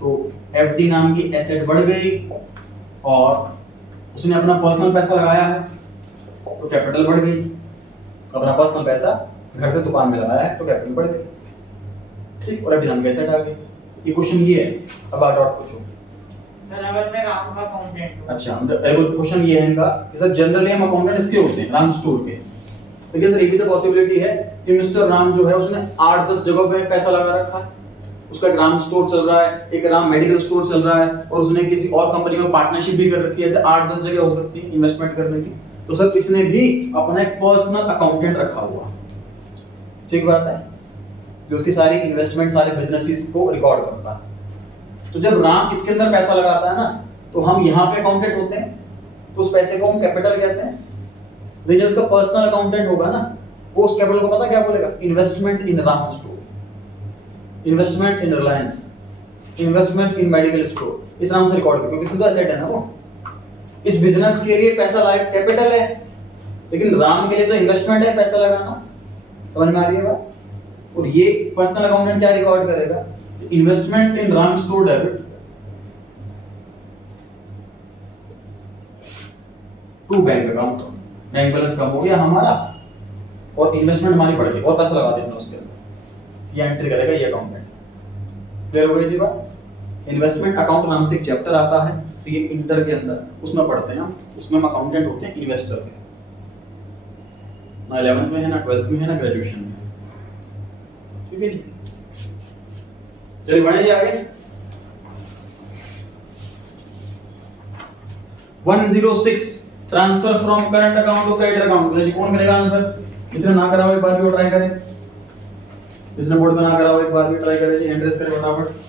तो एफडी नाम की एसेट बढ़ गई और उसने अपना पर्सनल पैसा लगाया है तो कैपिटल बढ़ गई, अपना पर्सनल पैसा घर से दुकान में लगाया है तो कैपिटल बढ़ गई, ठीक। और एफडी नाम की एसेट आ गई। ये क्वेश्चन ये है। अब आप डाउट पूछो। सर अगर मैं राम का अकाउंटेंट हूं, अच्छा क्वेश्चन ये है इनका कि सर जनरली हम अकाउंटेंट इसके होते हैं राम स्टोर के, लेकिन सर ये भी तो पॉसिबिलिटी है कि मिस्टर राम जो है उसने 8-10 जगहों पे पैसा लगा रखा है, उसका एक राम स्टोर चल रहा है, एक राम मेडिकल स्टोर चल रहा है, और उसने किसी और कंपनी में पार्टनरशिप भी कर रखी है, ऐसे 8-10 जगह हो सकती है इन्वेस्टमेंट करने की, तो सर इसने भी अपना एक पर्सनल अकाउंटेंट रखा हुआ, ठीक बात है, जो उसकी सारी इन्वेस्टमेंट सारे बिजनेसेस को रिकॉर्ड करता है। तो जब राम इसके अंदर पैसा लगाता है ना तो हम यहाँ पे अकाउंटेंट होते हैं, तो उस पैसे को हम कैपिटल कहते हैं। लेकिन जब उसका पर्सनल अकाउंटेंट होगा ना, वो उस कैपिटल को पता क्या बोलेगा? Investment in Ram store, investment in Reliance, investment in medical store, इस नाम से रिकॉर्ड, क्योंकि इसमें तो एसेट है ना, वो इस बिजनेस के लिए पैसा लाइक कैपिटल है, लेकिन राम के लिए तो इन्वेस्टमेंट है पैसा लगाना, समझ में आ रही है बात? और ये पर्सनल अकाउंटेंट क्या रिकॉर्ड करेगा? Investment in Ram store debit to bank account, bank balance कम हो गया हमारा और इन्वेस्टमेंट हमारी बढ़ गई और पैसा लगा देना उसके अंदर, ये एंट्री करेगा ये अकाउंटेंट। क्लियर हो गई जी बात? इन्वेस्टमेंट अकाउंट नाम से एक चैप्टर आता है सीए इंटर के अंदर, उसमें पढ़ते हैं हम, उसमें हम अकाउंटेंट होते हैं इन्वेस्टर के, ना 11th में है ना 12th में है ना ग्रेजुएशन में, ठीक है जी। चलिए बढ़े जी आगे। 106 transfer from current account to credit account. जी कौन करेगा आंसर? जिसने ना करा हो एक बार भी ट्राई करे, जिसने बोर्ड पे ना करा हो एक बार भी ट्राई करे जी, हैंड रेज करें फटाफट।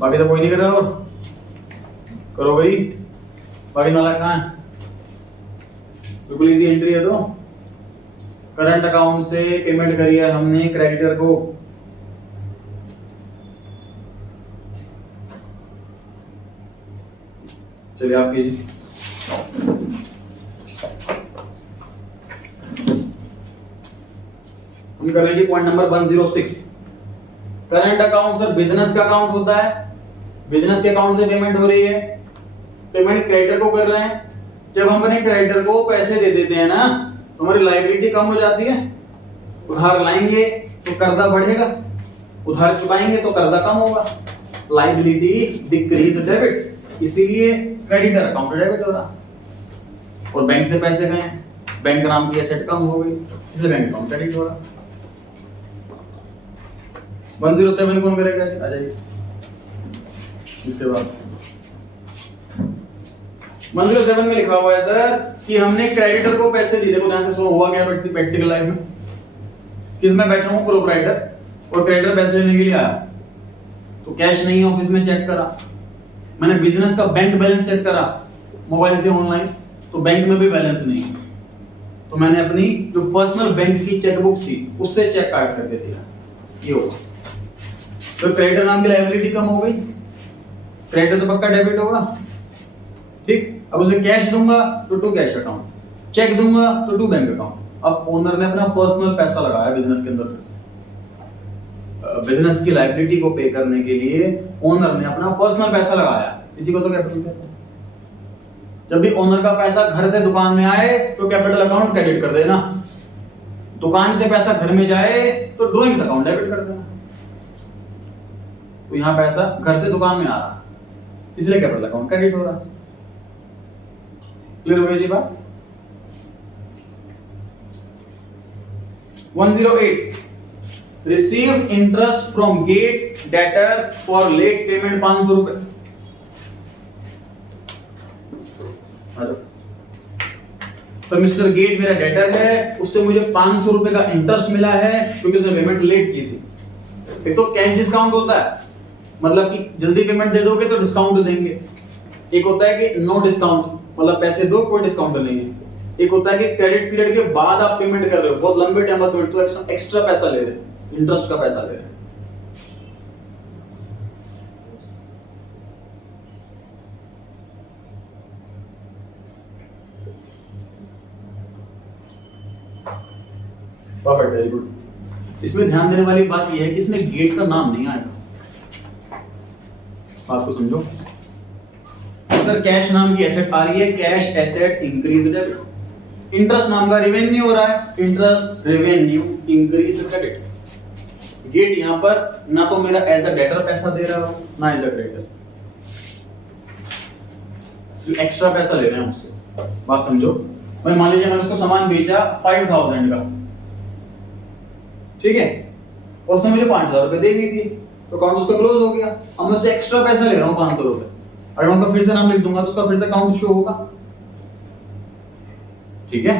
बाकी तो कोई नहीं कर रहा, और करो भाई। बाकी नाला कहाँ है? बिल्कुल इजी एंट्री है। तो करंट अकाउंट से पेमेंट करी है हमने क्रेडिटर को, चलिए आप कीजिए। हम कर लेंगे point number 106। Current account sir business का अकाउंट होता है, बिजनेस के अकाउंट से पेमेंट हो रही है, पेमेंट क्रेडिटर को कर रहे हैं। जब हम अपने क्रेडिटर को पैसे दे देते हैं ना, तो हमारी लायबिलिटी कम हो जाती है। उधार लाएंगे तो कर्जा बढ़ेगा, उधार चुकाएंगे तो कर्जा कम होगा, लायबिलिटी डिक्रीज डेबिट, इसीलिए क्रेडिटर अकाउंट डेबिट हो रहा। और बैंक से पैसे गए, बैंक नाम की एसेट कम हो गई, इसलिए बैंक अकाउंट क्रेडिट हो रहा। 107 कौन करेगा? आ जाइए। इसके बाद 107 में लिखा हुआ है सर कि हमने क्रेडिटर को पैसे दिए। देखो ध्यान से सुनो, हुआ क्या प्रैक्टिकल लाइफ में कि मैं बैठा हूं प्रोप्राइटर और क्रेडिटर पैसे लेने के लिए आया, तो कैश नहीं है ऑफिस में, चेक करा मैंने, बिजनेस का बैंक बैलेंस चेक करा मोबाइल से ऑनलाइन, तो बैंक में भी बैलेंस नहीं है, तो मैंने अपनी जो पर्सनल बैंक की चेकबुक थी उससे चेक काट करके दिया। ये होगा तो क्रेडिटर नाम की लायबिलिटी कम हो गई, क्रेडिटर तो पक्का डेबिट होगा, ठीक। अब उसे कैश दूंगा तो टू कैश अकाउंट, चेक दूंगा तो टू बैंक अकाउंट। अब ओनर ने अपना पर्सनल पैसा लगाया बिजनेस के अंदर, फिर से बिजनेस की लायबिलिटी को पे करने के लिए ओनर ने अपना पर्सनल पैसा लगाया, इसी को तो कैपिटल कहते हैं। जब भी ओनर का पैसा घर से दुकान में आए तो कैपिटल अकाउंट क्रेडिट कर देना, दुकान से पैसा घर में जाए तो ड्रॉइंग्स अकाउंट डेबिट कर देना। तो यहां पैसा घर से दुकान में आ रहा, इसलिए कैपिटल अकाउंट क्रेडिट हो रहा। क्लियर हो गई जी बात? 108 received interest from Gate debtor for late payment 500 रुपए। सर मिस्टर गेट मेरा डेटर है, उससे मुझे 500 रुपए का इंटरेस्ट मिला है क्योंकि उसने पेमेंट लेट की थी। एक तो कैश डिस्काउंट होता है, मतलब कि जल्दी पेमेंट दे दोगे तो डिस्काउंट देंगे। एक होता है कि नो डिस्काउंट, मतलब पैसे दो कोई डिस्काउंट नहीं है। एक होता है कि क्रेडिट पीरियड के बाद आप पेमेंट कर रहे हो, बहुत लंबे टाइम बाद पेमेंट, तो एक्स्ट्रा पैसा ले रहे हैं, इंटरेस्ट का पैसा ले रहे हैं। Perfect, very good. इसमें ध्यान देने वाली बात यह है कि इसमें गेट का नाम नहीं आएगा, बात को समझो। सर कैश नाम की एसेट आ रही है, cash asset increase debit, interest नाम का रेवेन्यू हो रहा है, interest revenue increase credit. Gate यहां पर ना तो मेरा एज अ डेटर पैसा दे रहा हूं ना एज अ क्रेडिटर, एक्स्ट्रा पैसा ले रहे हैं मुझसे। बात समझो, मैं मान लीजिए मैंने उसको सामान बेचा 5000 का, ठीक है, और उसने मुझे 5000 रुपए दे दी थी, तो अकाउंट उसका क्लोज हो गया। अब मैं उससे एक्स्ट्रा पैसा ले रहा हूं 500 रुपए, अगर मैं उसका फिर से नाम लिख दूंगा तो उसका फिर से अकाउंट शो होगा, ठीक है।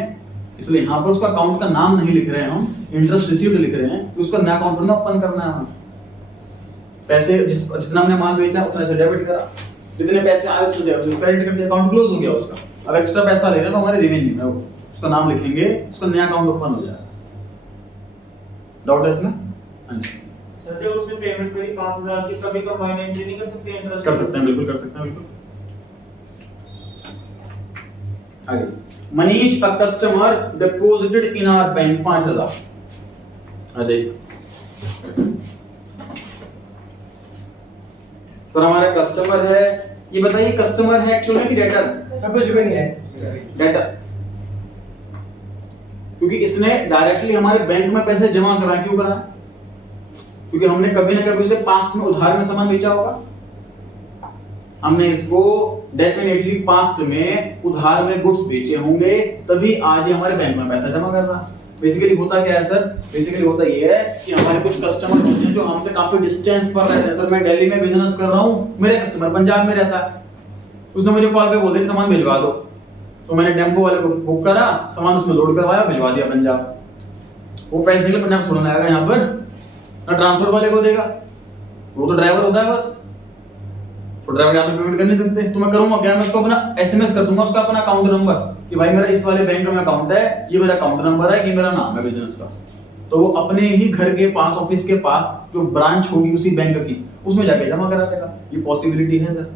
इसलिए यहां पर उसका अकाउंट का नाम नहीं लिख रहे हैं हम, इंटरेस्ट रिसीव्ड लिख रहे हैं, तो उसका नया अकाउंट ना ओपन करना है हमें। पैसे जितना हमने माल बेचा उतना से डेबिट करा, जितने पैसे आए उतने से क्रेडिट करके अकाउंट क्लोज हो गया उसका। अब एक्स्ट्रा पैसा ले रहे हैं तो हमारे रेवेन्यू में उसका नाम लिखेंगे, उसका नया अकाउंट ओपन हो जाएगा। डाउट है इसमें? हां जी सर, जब उसने पेमेंट करी 5000 की, कभी कंबाइन एंट्री नहीं कर सकते इंटरेस्ट? कर सकते हैं, बिल्कुल कर सकते हैं, बिल्कुल। आगे, Manish a customer deposited in our bank 5000। आ जाइए सर, हमारा कस्टमर है, ये बताइए कस्टमर है एक्चुअल में कि डेटर? सब कुछ भी नहीं है, डेटर, क्योंकि इसने डायरेक्टली हमारे बैंक में पैसे जमा करा। क्यों करा? क्योंकि हमने कभी ना कभी उसे पास्ट में उधार में सामान बेचा होगा, हमने इसको डेफिनेटली पास्ट में उधार में गुड्स बेचे होंगे, तभी आज ये हमारे बैंक में पैसा जमा कर रहा है। बेसिकली होता क्या है सर, बेसिकली होता ये है कि हमारे कुछ कस्टमर होते हैं जो हमसे काफी डिस्टेंस पर रहते हैं। सर मैं दिल्ली में बिजनेस कर रहा हूँ, मेरा कस्टमर पंजाब में रहता है, उसने मुझे कॉल पे बोल दिया सामान भिजवा दो, तो मैंने टेम्पो वाले को बुक करा, सामान उसमें लोड करवाया, भिजवा दिया पंजाब। वो पैसे निकले पंजाब छोड़ने आएगा यहाँ पर, ना ट्रांसपोर्ट वाले को देगा, वो तो ड्राइवर होता है बस, तो ड्राइवर यहाँ पे पेमेंट कर नहीं सकते। तो मैं करूंगा क्या, मैं उसको अपना एसएमएस कर दूंगा उसका अपना अकाउंट नंबर कि भाई मेरा इस वाले बैंक में अकाउंट है, ये मेरा अकाउंट नंबर है, ये मेरा नाम है बिजनेस का। तो वो अपने ही घर के पास, ऑफिस के पास जो ब्रांच होगी उसी बैंक की, उसमें जाके जमा करा देगा। ये पॉसिबिलिटी है सर।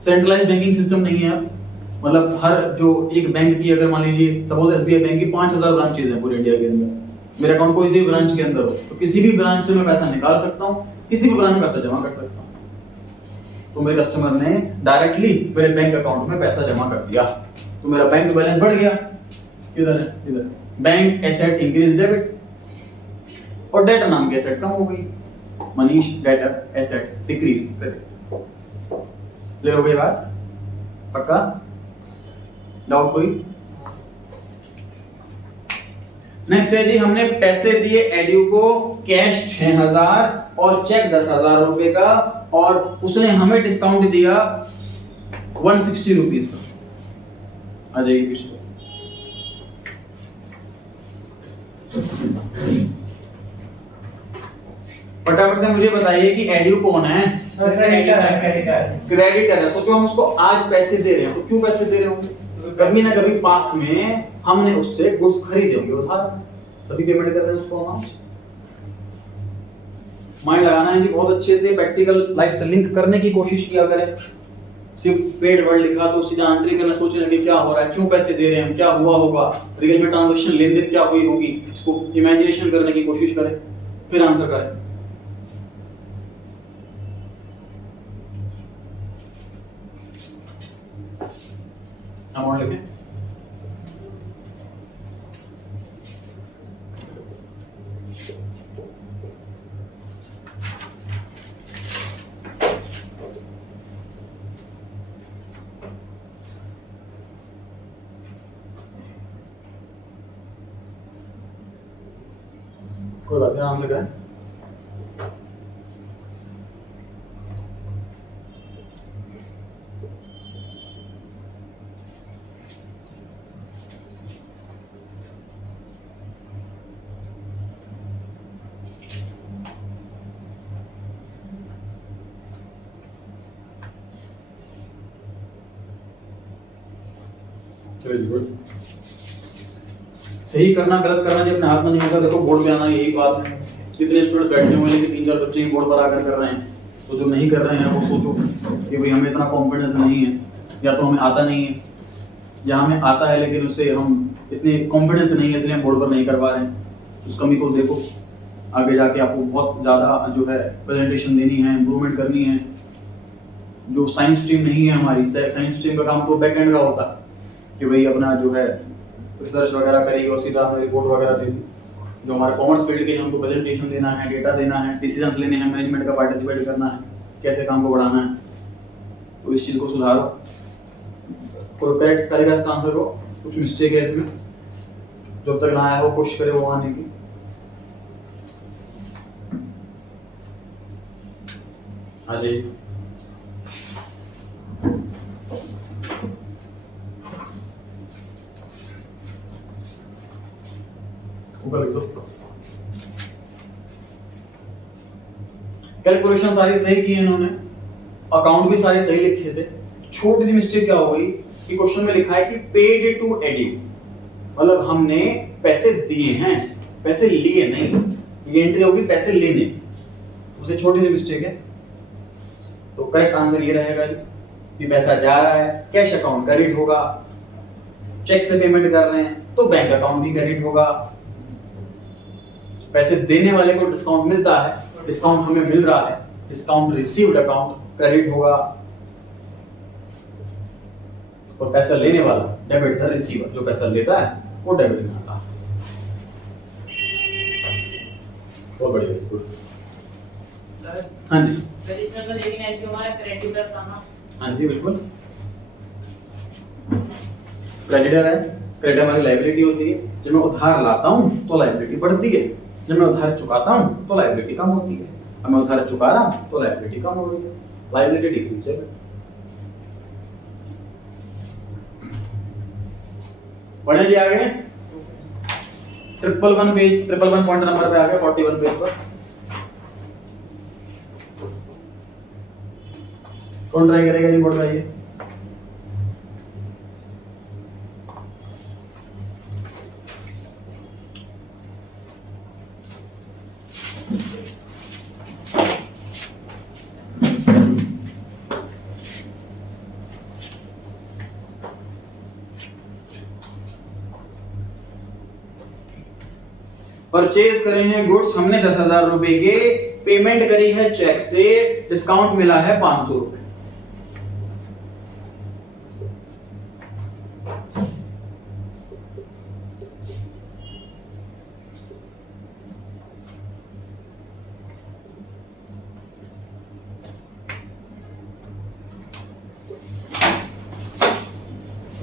सेंट्रलाइज्ड बैंकिंग सिस्टम नहीं है, मतलब हर जो एक बैंक की, अगर मान लीजिए सपोज एसबीआई बैंक की 5000 ब्रांचेज हैं पूरे इंडिया के अंदर, मेरा अकाउंट कोई भी ब्रांच के अंदर हो, तो किसी भी ब्रांच से मैं पैसा निकाल सकता हूँ, किसी भी ब्रांच में पैसा जमा कर सकता हूँ। तो मेरे कस्टमर ने डायरेक्टली मेरे बैंक अकाउंट में पैसा जमा कर दिया, तो मेरा बैंक बैलेंस बढ़ गया। किधर है, इधर। बैंक एसेट इंक्रीज डेबिट, और डेटर नाम की एसेट कम हो गई। Manish debtor asset decrease credit. ले हो गई बात पक्का? डाउट कोई? नेक्स्ट है जी, हमने पैसे दिए एड्यू को, कैश 6000 और चेक 10,000 रुपए का, और उसने हमें डिस्काउंट दिया 160 रुपीज का। आ जाइए पीछे। फटाफट से मुझे बताइए कि एड्यू कौन है? क्रेडिटर है। सोचो हम उसको आज पैसे दे रहे हैं, तो क्यों पैसे दे रहे होंगे? कभी ना कभी पास्ट में हमने उससे गुड्स खरीदे होंगे उधार, तभी पेमेंट कर रहे हैं उसको अमाउंट। माइंड लगाना है जी बहुत अच्छे से, प्रैक्टिकल लाइफ से लिंक करने की कोशिश किया करें। सिर्फ पेड वर्ड लिखा तो सीधा आंतरिक करना, सोचने लगे क्या हो रहा है, क्यों पैसे दे रहे हैं, क्या हुआ होगा, रियल में ट्रांजैक्शन लेन देन क्या हुई होगी, इसको इमेजिनेशन करने की कोशिश करें, फिर आंसर करें। अमाउंट लिखें। कोई बात नहीं, आराम से करें। Very good. सही करना गलत करना जो अपने हाथ में नहीं होता, देखो बोर्ड पे आना यही बात है। कितने स्टूडेंट बैठे हुए हैं लेकिन 3-4 बच्चे ही बोर्ड पर आकर कर रहे हैं, तो जो नहीं कर रहे हैं वो सोचो कि भाई हमें इतना कॉन्फिडेंस नहीं है, या तो हमें आता नहीं है, या हमें आता है लेकिन उससे हम इतने कॉन्फिडेंस नहीं है इसलिए हम बोर्ड पर नहीं कर पा रहे हैं। उस कमी को देखो, आगे जाके आपको बहुत ज़्यादा जो है प्रेजेंटेशन देनी है, इम्प्रूवमेंट करनी है। जो साइंस स्ट्रीम नहीं है हमारी, साइंस स्ट्रीम का काम तो बैक एंड का होता है कि भाई अपना जो है रिसर्च वगैरह करेगी और सीधा अपना रिपोर्ट वगैरह देगी। जो हमारे कॉमर्स फील्ड के हमको प्रेजेंटेशन देना है, डेटा देना है, डिसीजंस लेने हैं, मैनेजमेंट का पार्टिसिपेट करना है, कैसे काम को बढ़ाना है, तो इस चीज़ को सुधारो। कोई करेक्ट करेगा इसका आंसर को, कुछ मिस्टेक है इसमें, जो तक ना आया हो कोशिश करे वो आने की। हाँ जी, ऊपर लिख दो। कैलकुलेशन सारी सही की है इन्होंने, अकाउंट भी सारे सही लिखे थे। छोटी सी मिस्टेक क्या हो गई कि क्वेश्चन में लिखा है कि पेड टू एड्यू, मतलब हमने पैसे दिए हैं, पैसे लिए नहीं। ये एंट्री होगी पैसे लेने, उससे छोटी सी मिस्टेक है। तो करेक्ट आंसर ये रहेगा कि पैसा जा रहा है, कैश अकाउंट क्रेडिट होगा, चेक से पेमेंट कर रहे हैं तो बैंक अकाउंट भी क्रेडिट होगा। पैसे देने वाले को डिस्काउंट मिलता है, डिस्काउंट हमें मिल रहा है, डिस्काउंट रिसीव्ड अकाउंट क्रेडिट होगा, और पैसा लेने वाला डेबिट द रिसीवर, जो पैसा लेता है वो डेबिट में आता है। बहुत बढ़िया। सर हाँ जी सर, इसमें तो लेकिन एंट्री हमारा क्रेडिटर था ना। हाँ जी बिल्कुल। क्रेडिटर है, क्रेडिटर हमारी लायबिलिटी होती है। जब मैं उधार लाता हूँ तो लायबिलिटी बढ़ती है, जब मैं उधार चुकाता हूँ तो लायबिलिटी कम होती है। अब मैं उधार चुका रहा हूँ तो लायबिलिटी कम हो रही है, लायबिलिटी डिक्रीज है। बढ़े जी आगे। 111 पेज 111 पॉइंट नंबर पे आ गया 41 पेज पर। कौन ट्राई करेगा जी बोर्ड पे आइए। परचेज करे हैं गुड्स हमने 10,000 रुपए के, पेमेंट करी है चेक से, डिस्काउंट मिला है 500 रुपए।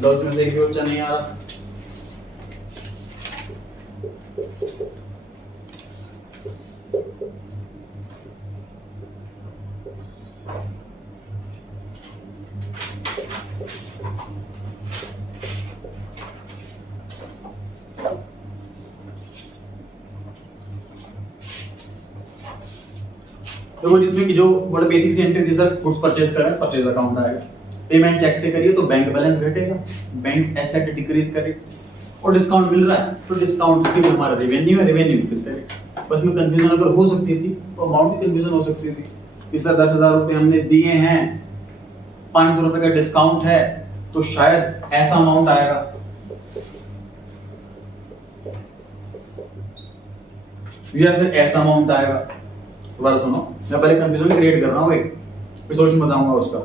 दस में से एक भी बच्चा नहीं आ रहा। देखो जिसमें कि जो बड़े बेसिक सी एंट्री सर गुड्स परचेज कर रहे हैं, परचेज अकाउंट आएगा। पेमेंट चेक से करिए तो बैंक बैलेंस घटेगा, बैंक एसेट डिक्रीज करेगा, और डिस्काउंट मिल रहा है तो डिस्काउंट किसी को हमारा रेवेन्यू है, रेवेन्यू इंक्रीज करेगा। बस में कंफ्यूजन अगर हो सकती थी तो अमाउंट की कंफ्यूजन हो सकती थी कि सर 10,000 रुपए हमने दिए हैं, 500 रुपए का डिस्काउंट है, तो शायद ऐसा अमाउंट आएगा। या फिर ऐसा अमाउंट आएगा। दोबारा सुनो, मैं पहले कंफ्यूजन क्रिएट कर रहा हूँ, एक फिर सॉल्यूशन बताऊंगा उसका।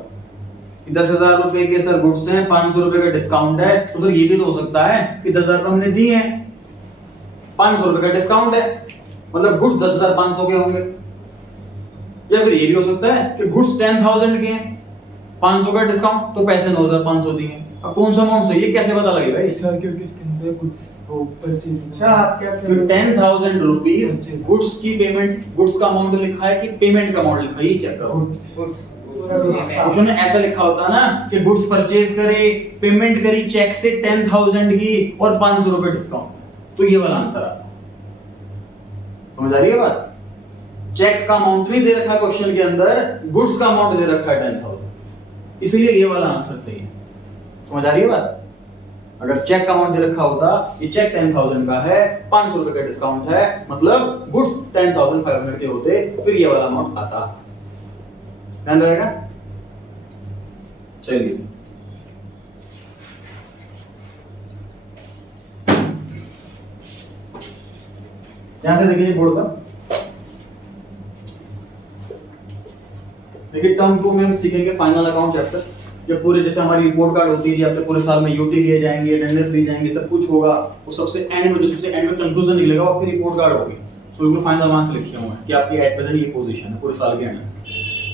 10,000 रुपए के सर गुड्स हैं, 500 रुपए का डिस्काउंट है, तो सर ये भी तो हो सकता है कि 10,000 रुपए हमने दिए हैं, 500 रुपए का डिस्काउंट है, मतलब गुड्स 10,500 के होंगे। या फिर ये भी हो सकता है कि गुड्स 10,000 के हैं, 500 का डिस्काउंट, तो पैसे 9,500 दिए। अब कौन सा अमाउंट सही है, कैसे पता लगेगा ये? सर क्योंकि इसके अंदर कुछ वो परचेज। अच्छा आप क्या तो 10,000 रुपीस गुड्स की पेमेंट, गुड्स का अमाउंट लिखा है कि पेमेंट का अमाउंट लिखा है, ये चेक करो। क्वेश्चन में ऐसा लिखा होता ना कि गुड्स परचेज करे, पेमेंट करी चेक से 10,000 की और 500 रुपए डिस्काउंट, तो ये वाला आंसर आता। समझ आ रही है बात? चेक का अमाउंट नहीं दे रखा है क्वेश्चन के अंदर, गुड्स का अमाउंट दे रखा है 10,000, इसलिए ये वाला आंसर सही है। समझ आ रही है बात? अगर चेक का अमाउंट दे रखा होता, ये चेक 10,000 का है, 500 रुपए का डिस्काउंट है, मतलब गुड्स 10,500 के होते, फिर ये वाला अमाउंट आता। ध्यान रहेगा? चलिए यहां से देखिए बोर्ड पर, देखिए टर्म 2 में हम सीखेंगे फाइनल अकाउंट चैप्टर। ये पूरे जैसे हमारी रिपोर्ट कार्ड होती है, आपके पूरे साल में यूटी लिए जाएंगे, अटेंडेंस ली जाएंगी, सब कुछ होगा, वो सबसे एंड में, जो सबसे एंड में कंक्लूजन निकलेगा वो आपकी रिपोर्ट कार्ड होगी। तो बिल्कुल फाइनल मार्क्स लिखे हुए हैं कि आपकी एट प्रेजेंट ये पोजीशन है पूरे साल के एंड में।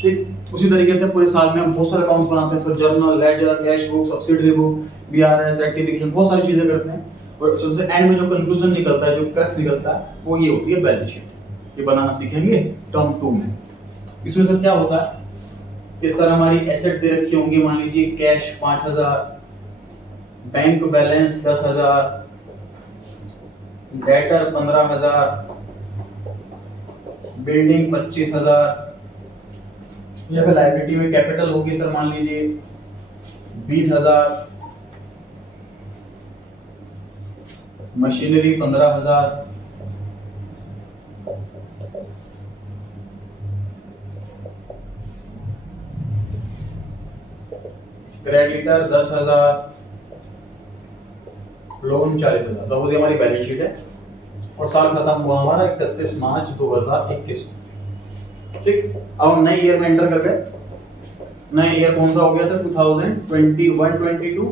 ठीक उसी तरीके से पूरे साल में हम बहुत सारे अकाउंट्स बनाते हैं sir, journal, ledger, cash book, subsidiary book, BRS, rectification, बहुत सारी चीजें करते हैं, और सबसे एंड में जो कंक्लूजन निकलता है, जो क्रक्स निकलता है, वो ये होती है बैलेंस शीट। ये बनाना सीखेंगे टर्म 2 में। इसमें सर क्या होता है कि सर हमारी एसेट दे रखी होंगी, मान लीजिए cash 5,000, bank balance 10,000, debtor 15,000, building 25,000, या फिर लायबिलिटी में कैपिटल होगी सर मान लीजिए 20,000, मशीनरी 15,000, क्रेडिटर 10,000, लोन 40,000। सपोज हमारी बैलेंस शीट है और साल खत्म हुआ हमारा 31 मार्च 2021। ठीक, अब हम नए ईयर में एंटर कर गए। नया ईयर कौन सा हो गया सर? 2021-22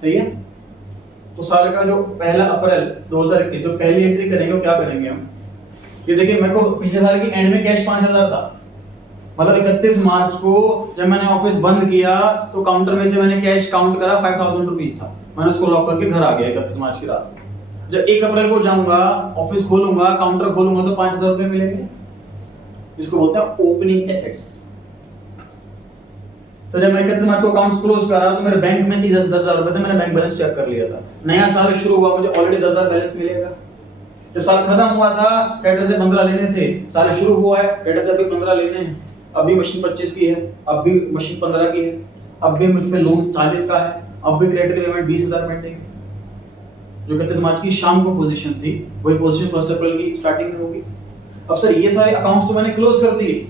सही है। तो साल का जो पहला अप्रैल 2021 जो पहली एंट्री करेंगे वो क्या करेंगे हम? ये देखिए, मेरे को पिछले साल की एंड में कैश 5,000 था, मतलब 31 मार्च को जब मैंने ऑफिस बंद किया तो काउंटर में से मैंने कैश काउंट करा 5000 रुपीज था, मैंने उसको लॉक करके घर आ गया 31 मार्च की रात। जब 1 अप्रैल को जाऊंगा ऑफिस खोलूंगा काउंटर खोलूंगा तो 5000 रुपए मिलेंगे। इसको बोलते हैं ओपनिंग एसेट्स। तो जब मैं 31 मार्च को अकाउंट्स क्लोज करा तो मेरे बैंक में 10,000 रुपए थे, मैंने बैंक बैलेंस चेक कर लिया था। नया साल शुरू हुआ मुझे ऑलरेडी 10,000 बैलेंस मिलेगा। जब साल खत्म हुआ था डेटर से 15 लेने थे, साल शुरू हुआ है डेटर से अभी 15 लेने हैं, अभी मशीन 25 की है, अब भी मशीन 15 की है, अब भी मुझ पे लोन 40 का है, अब भी क्रेडिट पेमेंट 20,000 पेंडिंग है। जो 31 मार्च की शाम को पोजीशन थी वही पोजीशन 1 अप्रैल की स्टार्टिंग में होगी। अब सर ये सारे अकाउंट्स तो मैंने क्लोज कर दिए,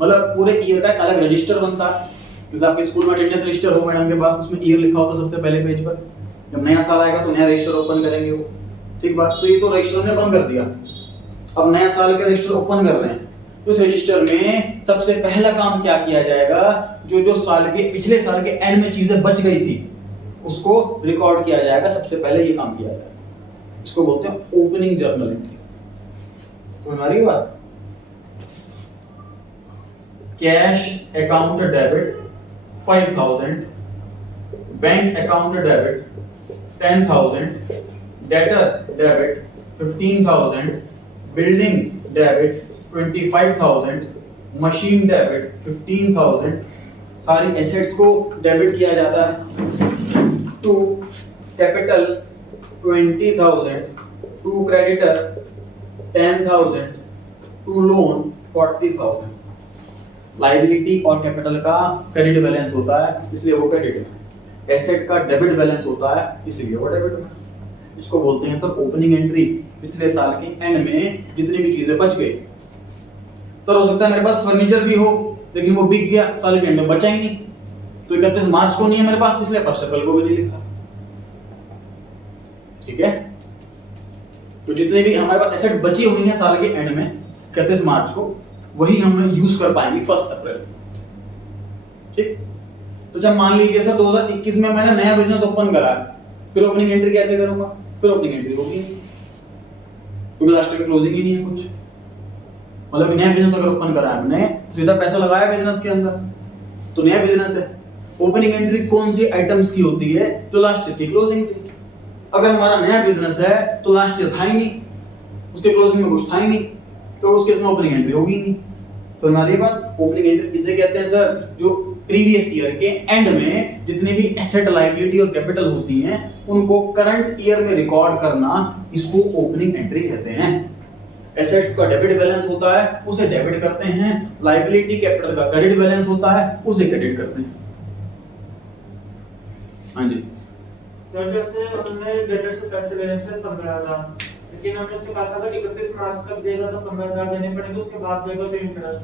मतलब पूरे ईयर का एक अलग रजिस्टर बनता है, जैसे आपके स्कूल में अटेंडेंस रजिस्टर हो मैडम के पास, उसमें ईयर लिखा होता है सबसे पहले पेज पर। जब नया साल आएगा तो नया रजिस्टर ओपन करेंगे वो, ठीक बात। तो ये तो रजिस्टर हमने बंद कर दिया, अब नया साल का रजिस्टर ओपन कर रहे हैं। उस रजिस्टर में सबसे पहला काम क्या किया जाएगा, जो साल के पिछले साल के एंड में चीजें बच गई थी उसको रिकॉर्ड किया जाएगा, सबसे पहले ये काम किया जाएगा। इसको बोलते हैं ओपनिंग जर्नल एंट्री। समझ आ रही है बात? Cash account debit 5,000, bank account debit 10,000, debtor debit 15,000, building debit 25,000, machine debit 15,000। सारी एसेट्स को डेबिट किया जाता है। To capital 20,000, to creditor 10,000, to loan 40,000। Liability और कैपिटल का क्रेडिट बैलेंस होता है इसलिए वो क्रेडिट है, एसेट का डेबिट बैलेंस होता है इसलिए वो डेबिट है। इसको बोलते हैं सर ओपनिंग एंट्री। पिछले साल के एंड में जितनी भी चीजें बच गई, सर हो सकता है मेरे पास फर्नीचर भी हो लेकिन वो बिक गया, साल के एंड में बचा ही नहीं, तो 31 मार्च को नहीं है मेरे पास, इसलिए 1 अप्रैल को भी नहीं लिखा। ठीक है, तो जितने भी हमारे पास एसेट बची हुई है साल के एंड में 31 मार्च को, वही हम यूज कर पाएंगे 1 अप्रैल। ठीक, तो जब मान लीजिए सर 2021 में मैंने नया बिजनेस ओपन करा, फिर ओपनिंग एंट्री कैसे करूंगा? फिर ओपनिंग एंट्री होगी नहीं, क्योंकि लास्ट की क्लोजिंग ही नहीं है कुछ। मतलब नया बिजनेस अगर ओपन करा है हमने, सीधा पैसा लगाया बिजनेस के अंदर, तो नया बिजनेस है। ओपनिंग एंट्री कौन सी आइटम्स की होती है? जो लास्ट ईयर की क्लोजिंग थी। अगर हमारा नया बिजनेस है तो लास्ट ईयर था ही नहीं, उसके क्लोजिंग में कुछ था ही नहीं, तो उस केस में ओपनिंग एंट्री होगी नहीं। तो हमारी बात ओपनिंग एंट्री किसे कहते हैं सर? जो प्रीवियस ईयर के एंड में जितनी भी एसेट लायबिलिटी और कैपिटल होती हैं उनको करंट ईयर में रिकॉर्ड करना, इसको ओपनिंग एंट्री कहते हैं। एसेट्स का डेबिट बैलेंस होता है उसे डेबिट करते हैं, लायबिलिटी कैपिटल का क्रेडिट बैलेंस होता है उसे क्रेडिट करते हैं। हाँ जी सर, जैसे उन्होंने डेटर से पैसे लेने थे 15,000, लेकिन हमने उससे कहा था कि 31 मार्च तक देगा तो 15,000 देने पड़ेंगे, उसके बाद देगा फिर इंटरेस्ट।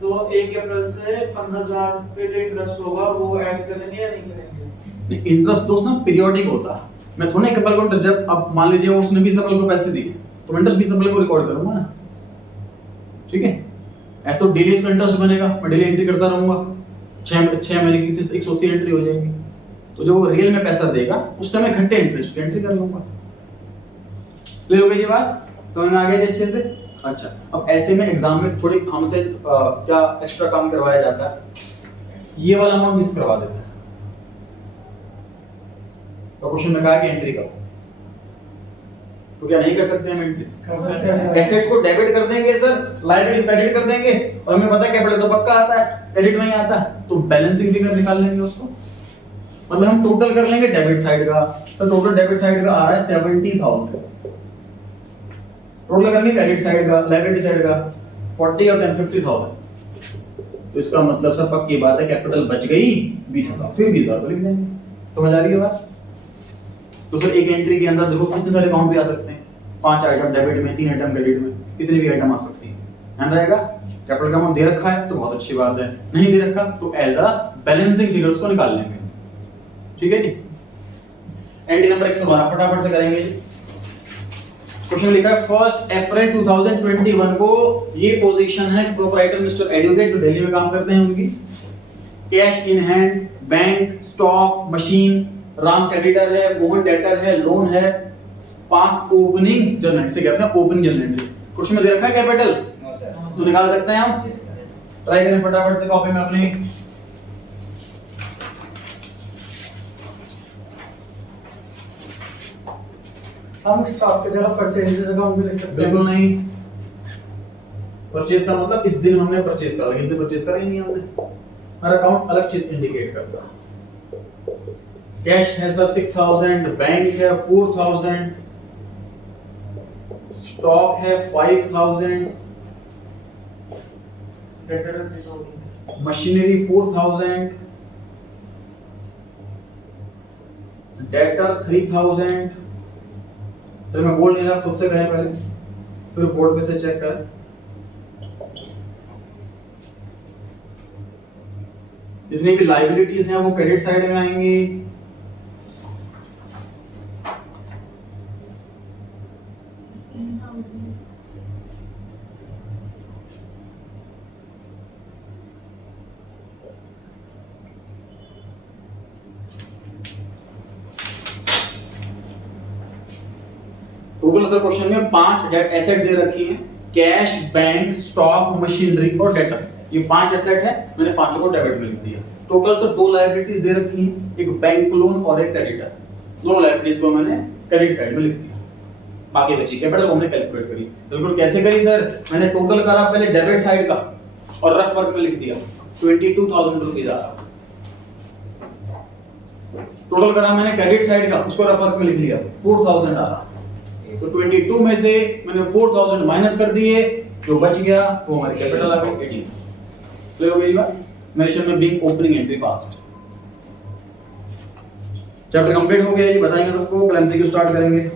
तो 1 अप्रैल से 15,000 पे जो इंटरेस्ट होगा वो ऐड करेंगे या नहीं करेंगे? इंटरेस्ट दोस्त ना पीरियोडिक होता है, मैं थोड़ा 1 अप्रैल को, जब अब मान लीजिए उसने 20 अप्रैल को पैसे दिए तो इंटरेस्ट 20 अप्रैल को रिकॉर्ड करूंगा ना। ठीक है, ऐसा तो डेली इसका इंटरेस्ट बनेगा, मैं डेली एंट्री करता रहूंगा, 6 महीने की 180 एंट्री हो जाएगी। तो जो रियल में पैसा देगा उस टाइम इकट्ठे इंटरेस्ट की एंट्री कर लूंगा। क्लियर हो गई ये बात? तो मैं आ गया अच्छे से। अच्छा, अब ऐसे में एग्जाम में थोड़ी हमसे क्या एक्स्ट्रा काम करवाया जाता है, ये वाला अमाउंट मिस करवा देते हैं। तो क्वेश्चन में कहा कि एंट्री करो, तो क्या नहीं कर सकते हम एंट्री? एसेट्स को डेबिट कर देंगे सर, लायबिलिटी क्रेडिट कर देंगे, और हमें पता है कैपिटल तो पक्का आता है, क्रेडिट नहीं आता, तो बैलेंसिंग फिगर निकाल लेंगे उसको। मतलब हम टोटल कर लेंगे डेबिट साइड का, तो टोटल डेबिट साइड का आ रहा है 70,000, टोटल करेंगे क्रेडिट साइड का, लायबिलिटी साइड का 40 और 10 50,000। तो इसका मतलब सर पक्की बात है कैपिटल बच गई 20,000, फिर 20,000 लिख देंगे। समझ आ रही है बात? तो सर एक एंट्री के अंदर देखो कितने सारे अकाउंट भी आ सकते हैं, 5 आइटम डेबिट में, 3 आइटम क्रेडिट में, कितनी भी आइटम आ सकती है। ध्यान रहेगा, कैपिटल का अमाउंट दे रखा है तो बहुत अच्छी बात है, नहीं दे रखा तो एज अ बैलेंसिंग फिगर उसको निकाल लेंगे। ठीक है जी, एंट्री नंबर 112 फटाफट से करेंगे जी। क्वेश्चन लिखा है 1 अप्रैल 2021 को ये पोजीशन है प्रोप्राइटर मिस्टर एडवोकेट जो दिल्ली में काम करते हैं उनकी। Cash in hand, bank, stock, machine, Ram creditor है, मोहन डेटर है, लोन है, पास ओपनिंग जर्नल से कहते हैं ओपनिंग जर्नल एंट्री। क्वेश्चन में दे रखा है कैपिटल, तो निकाल सकते हैं हम ट्राई करें फटाफट से कॉपी में अपनी। सम स्टॉक की जगह परचेज अकाउंट भी लिख सकते हैं। बिल्कुल नहीं, परचेज का मतलब इस दिन हमने परचेज करा, इस दिन परचेज करा ही नहीं हमने, हमारा अकाउंट अलग चीज इंडिकेट करता है। कैश है सर 6000, बैंक है 4000, स्टॉक है 5000, डेटर्स 3000, मशीनरी 4000, डेटर 3000। तो मैं बोल नहीं रहा, खुद से करें पहले, फिर बोर्ड पे से चेक करें। जितनी भी लायबिलिटीज हैं वो क्रेडिट साइड में आएंगी। टोटल सर क्वेश्चन में 5 एसेट दे रखी हैं, कैश, बैंक, स्टॉक, मशीनरी और डेटर। ये 5 एसेट है, मैंने पांचों को डेबिट में लिख दिया। टोटल सर 2 लायबिलिटीज दे रखी हैं, एक बैंक लोन और एक क्रेडिटर। दोनों लायबिलिटीज को मैंने क्रेडिट साइड में लिख दिया। बाकी बची कैपिटल हमने कैलकुलेट करी। बिल्कुल कैसे करी सर? मैंने टोटल करा पहले डेबिट साइड का और रफ वर्क में लिख दिया 22,000 रुपीज आ रहा। टोटल करा मैंने क्रेडिट साइड का, उसको रफ वर्क में लिख लिया 4,000 आ रहा। तो 22 में से मैंने 4,000 माइनस कर दिए, जो बच गया वो हमारी कैपिटल आ गई 18। क्लियर हो गई बात? नरेशन में big opening entry past. Chapter complete हो गया, ये बताएंगे सबको, कल एमसीक्यू स्टार्ट करेंगे।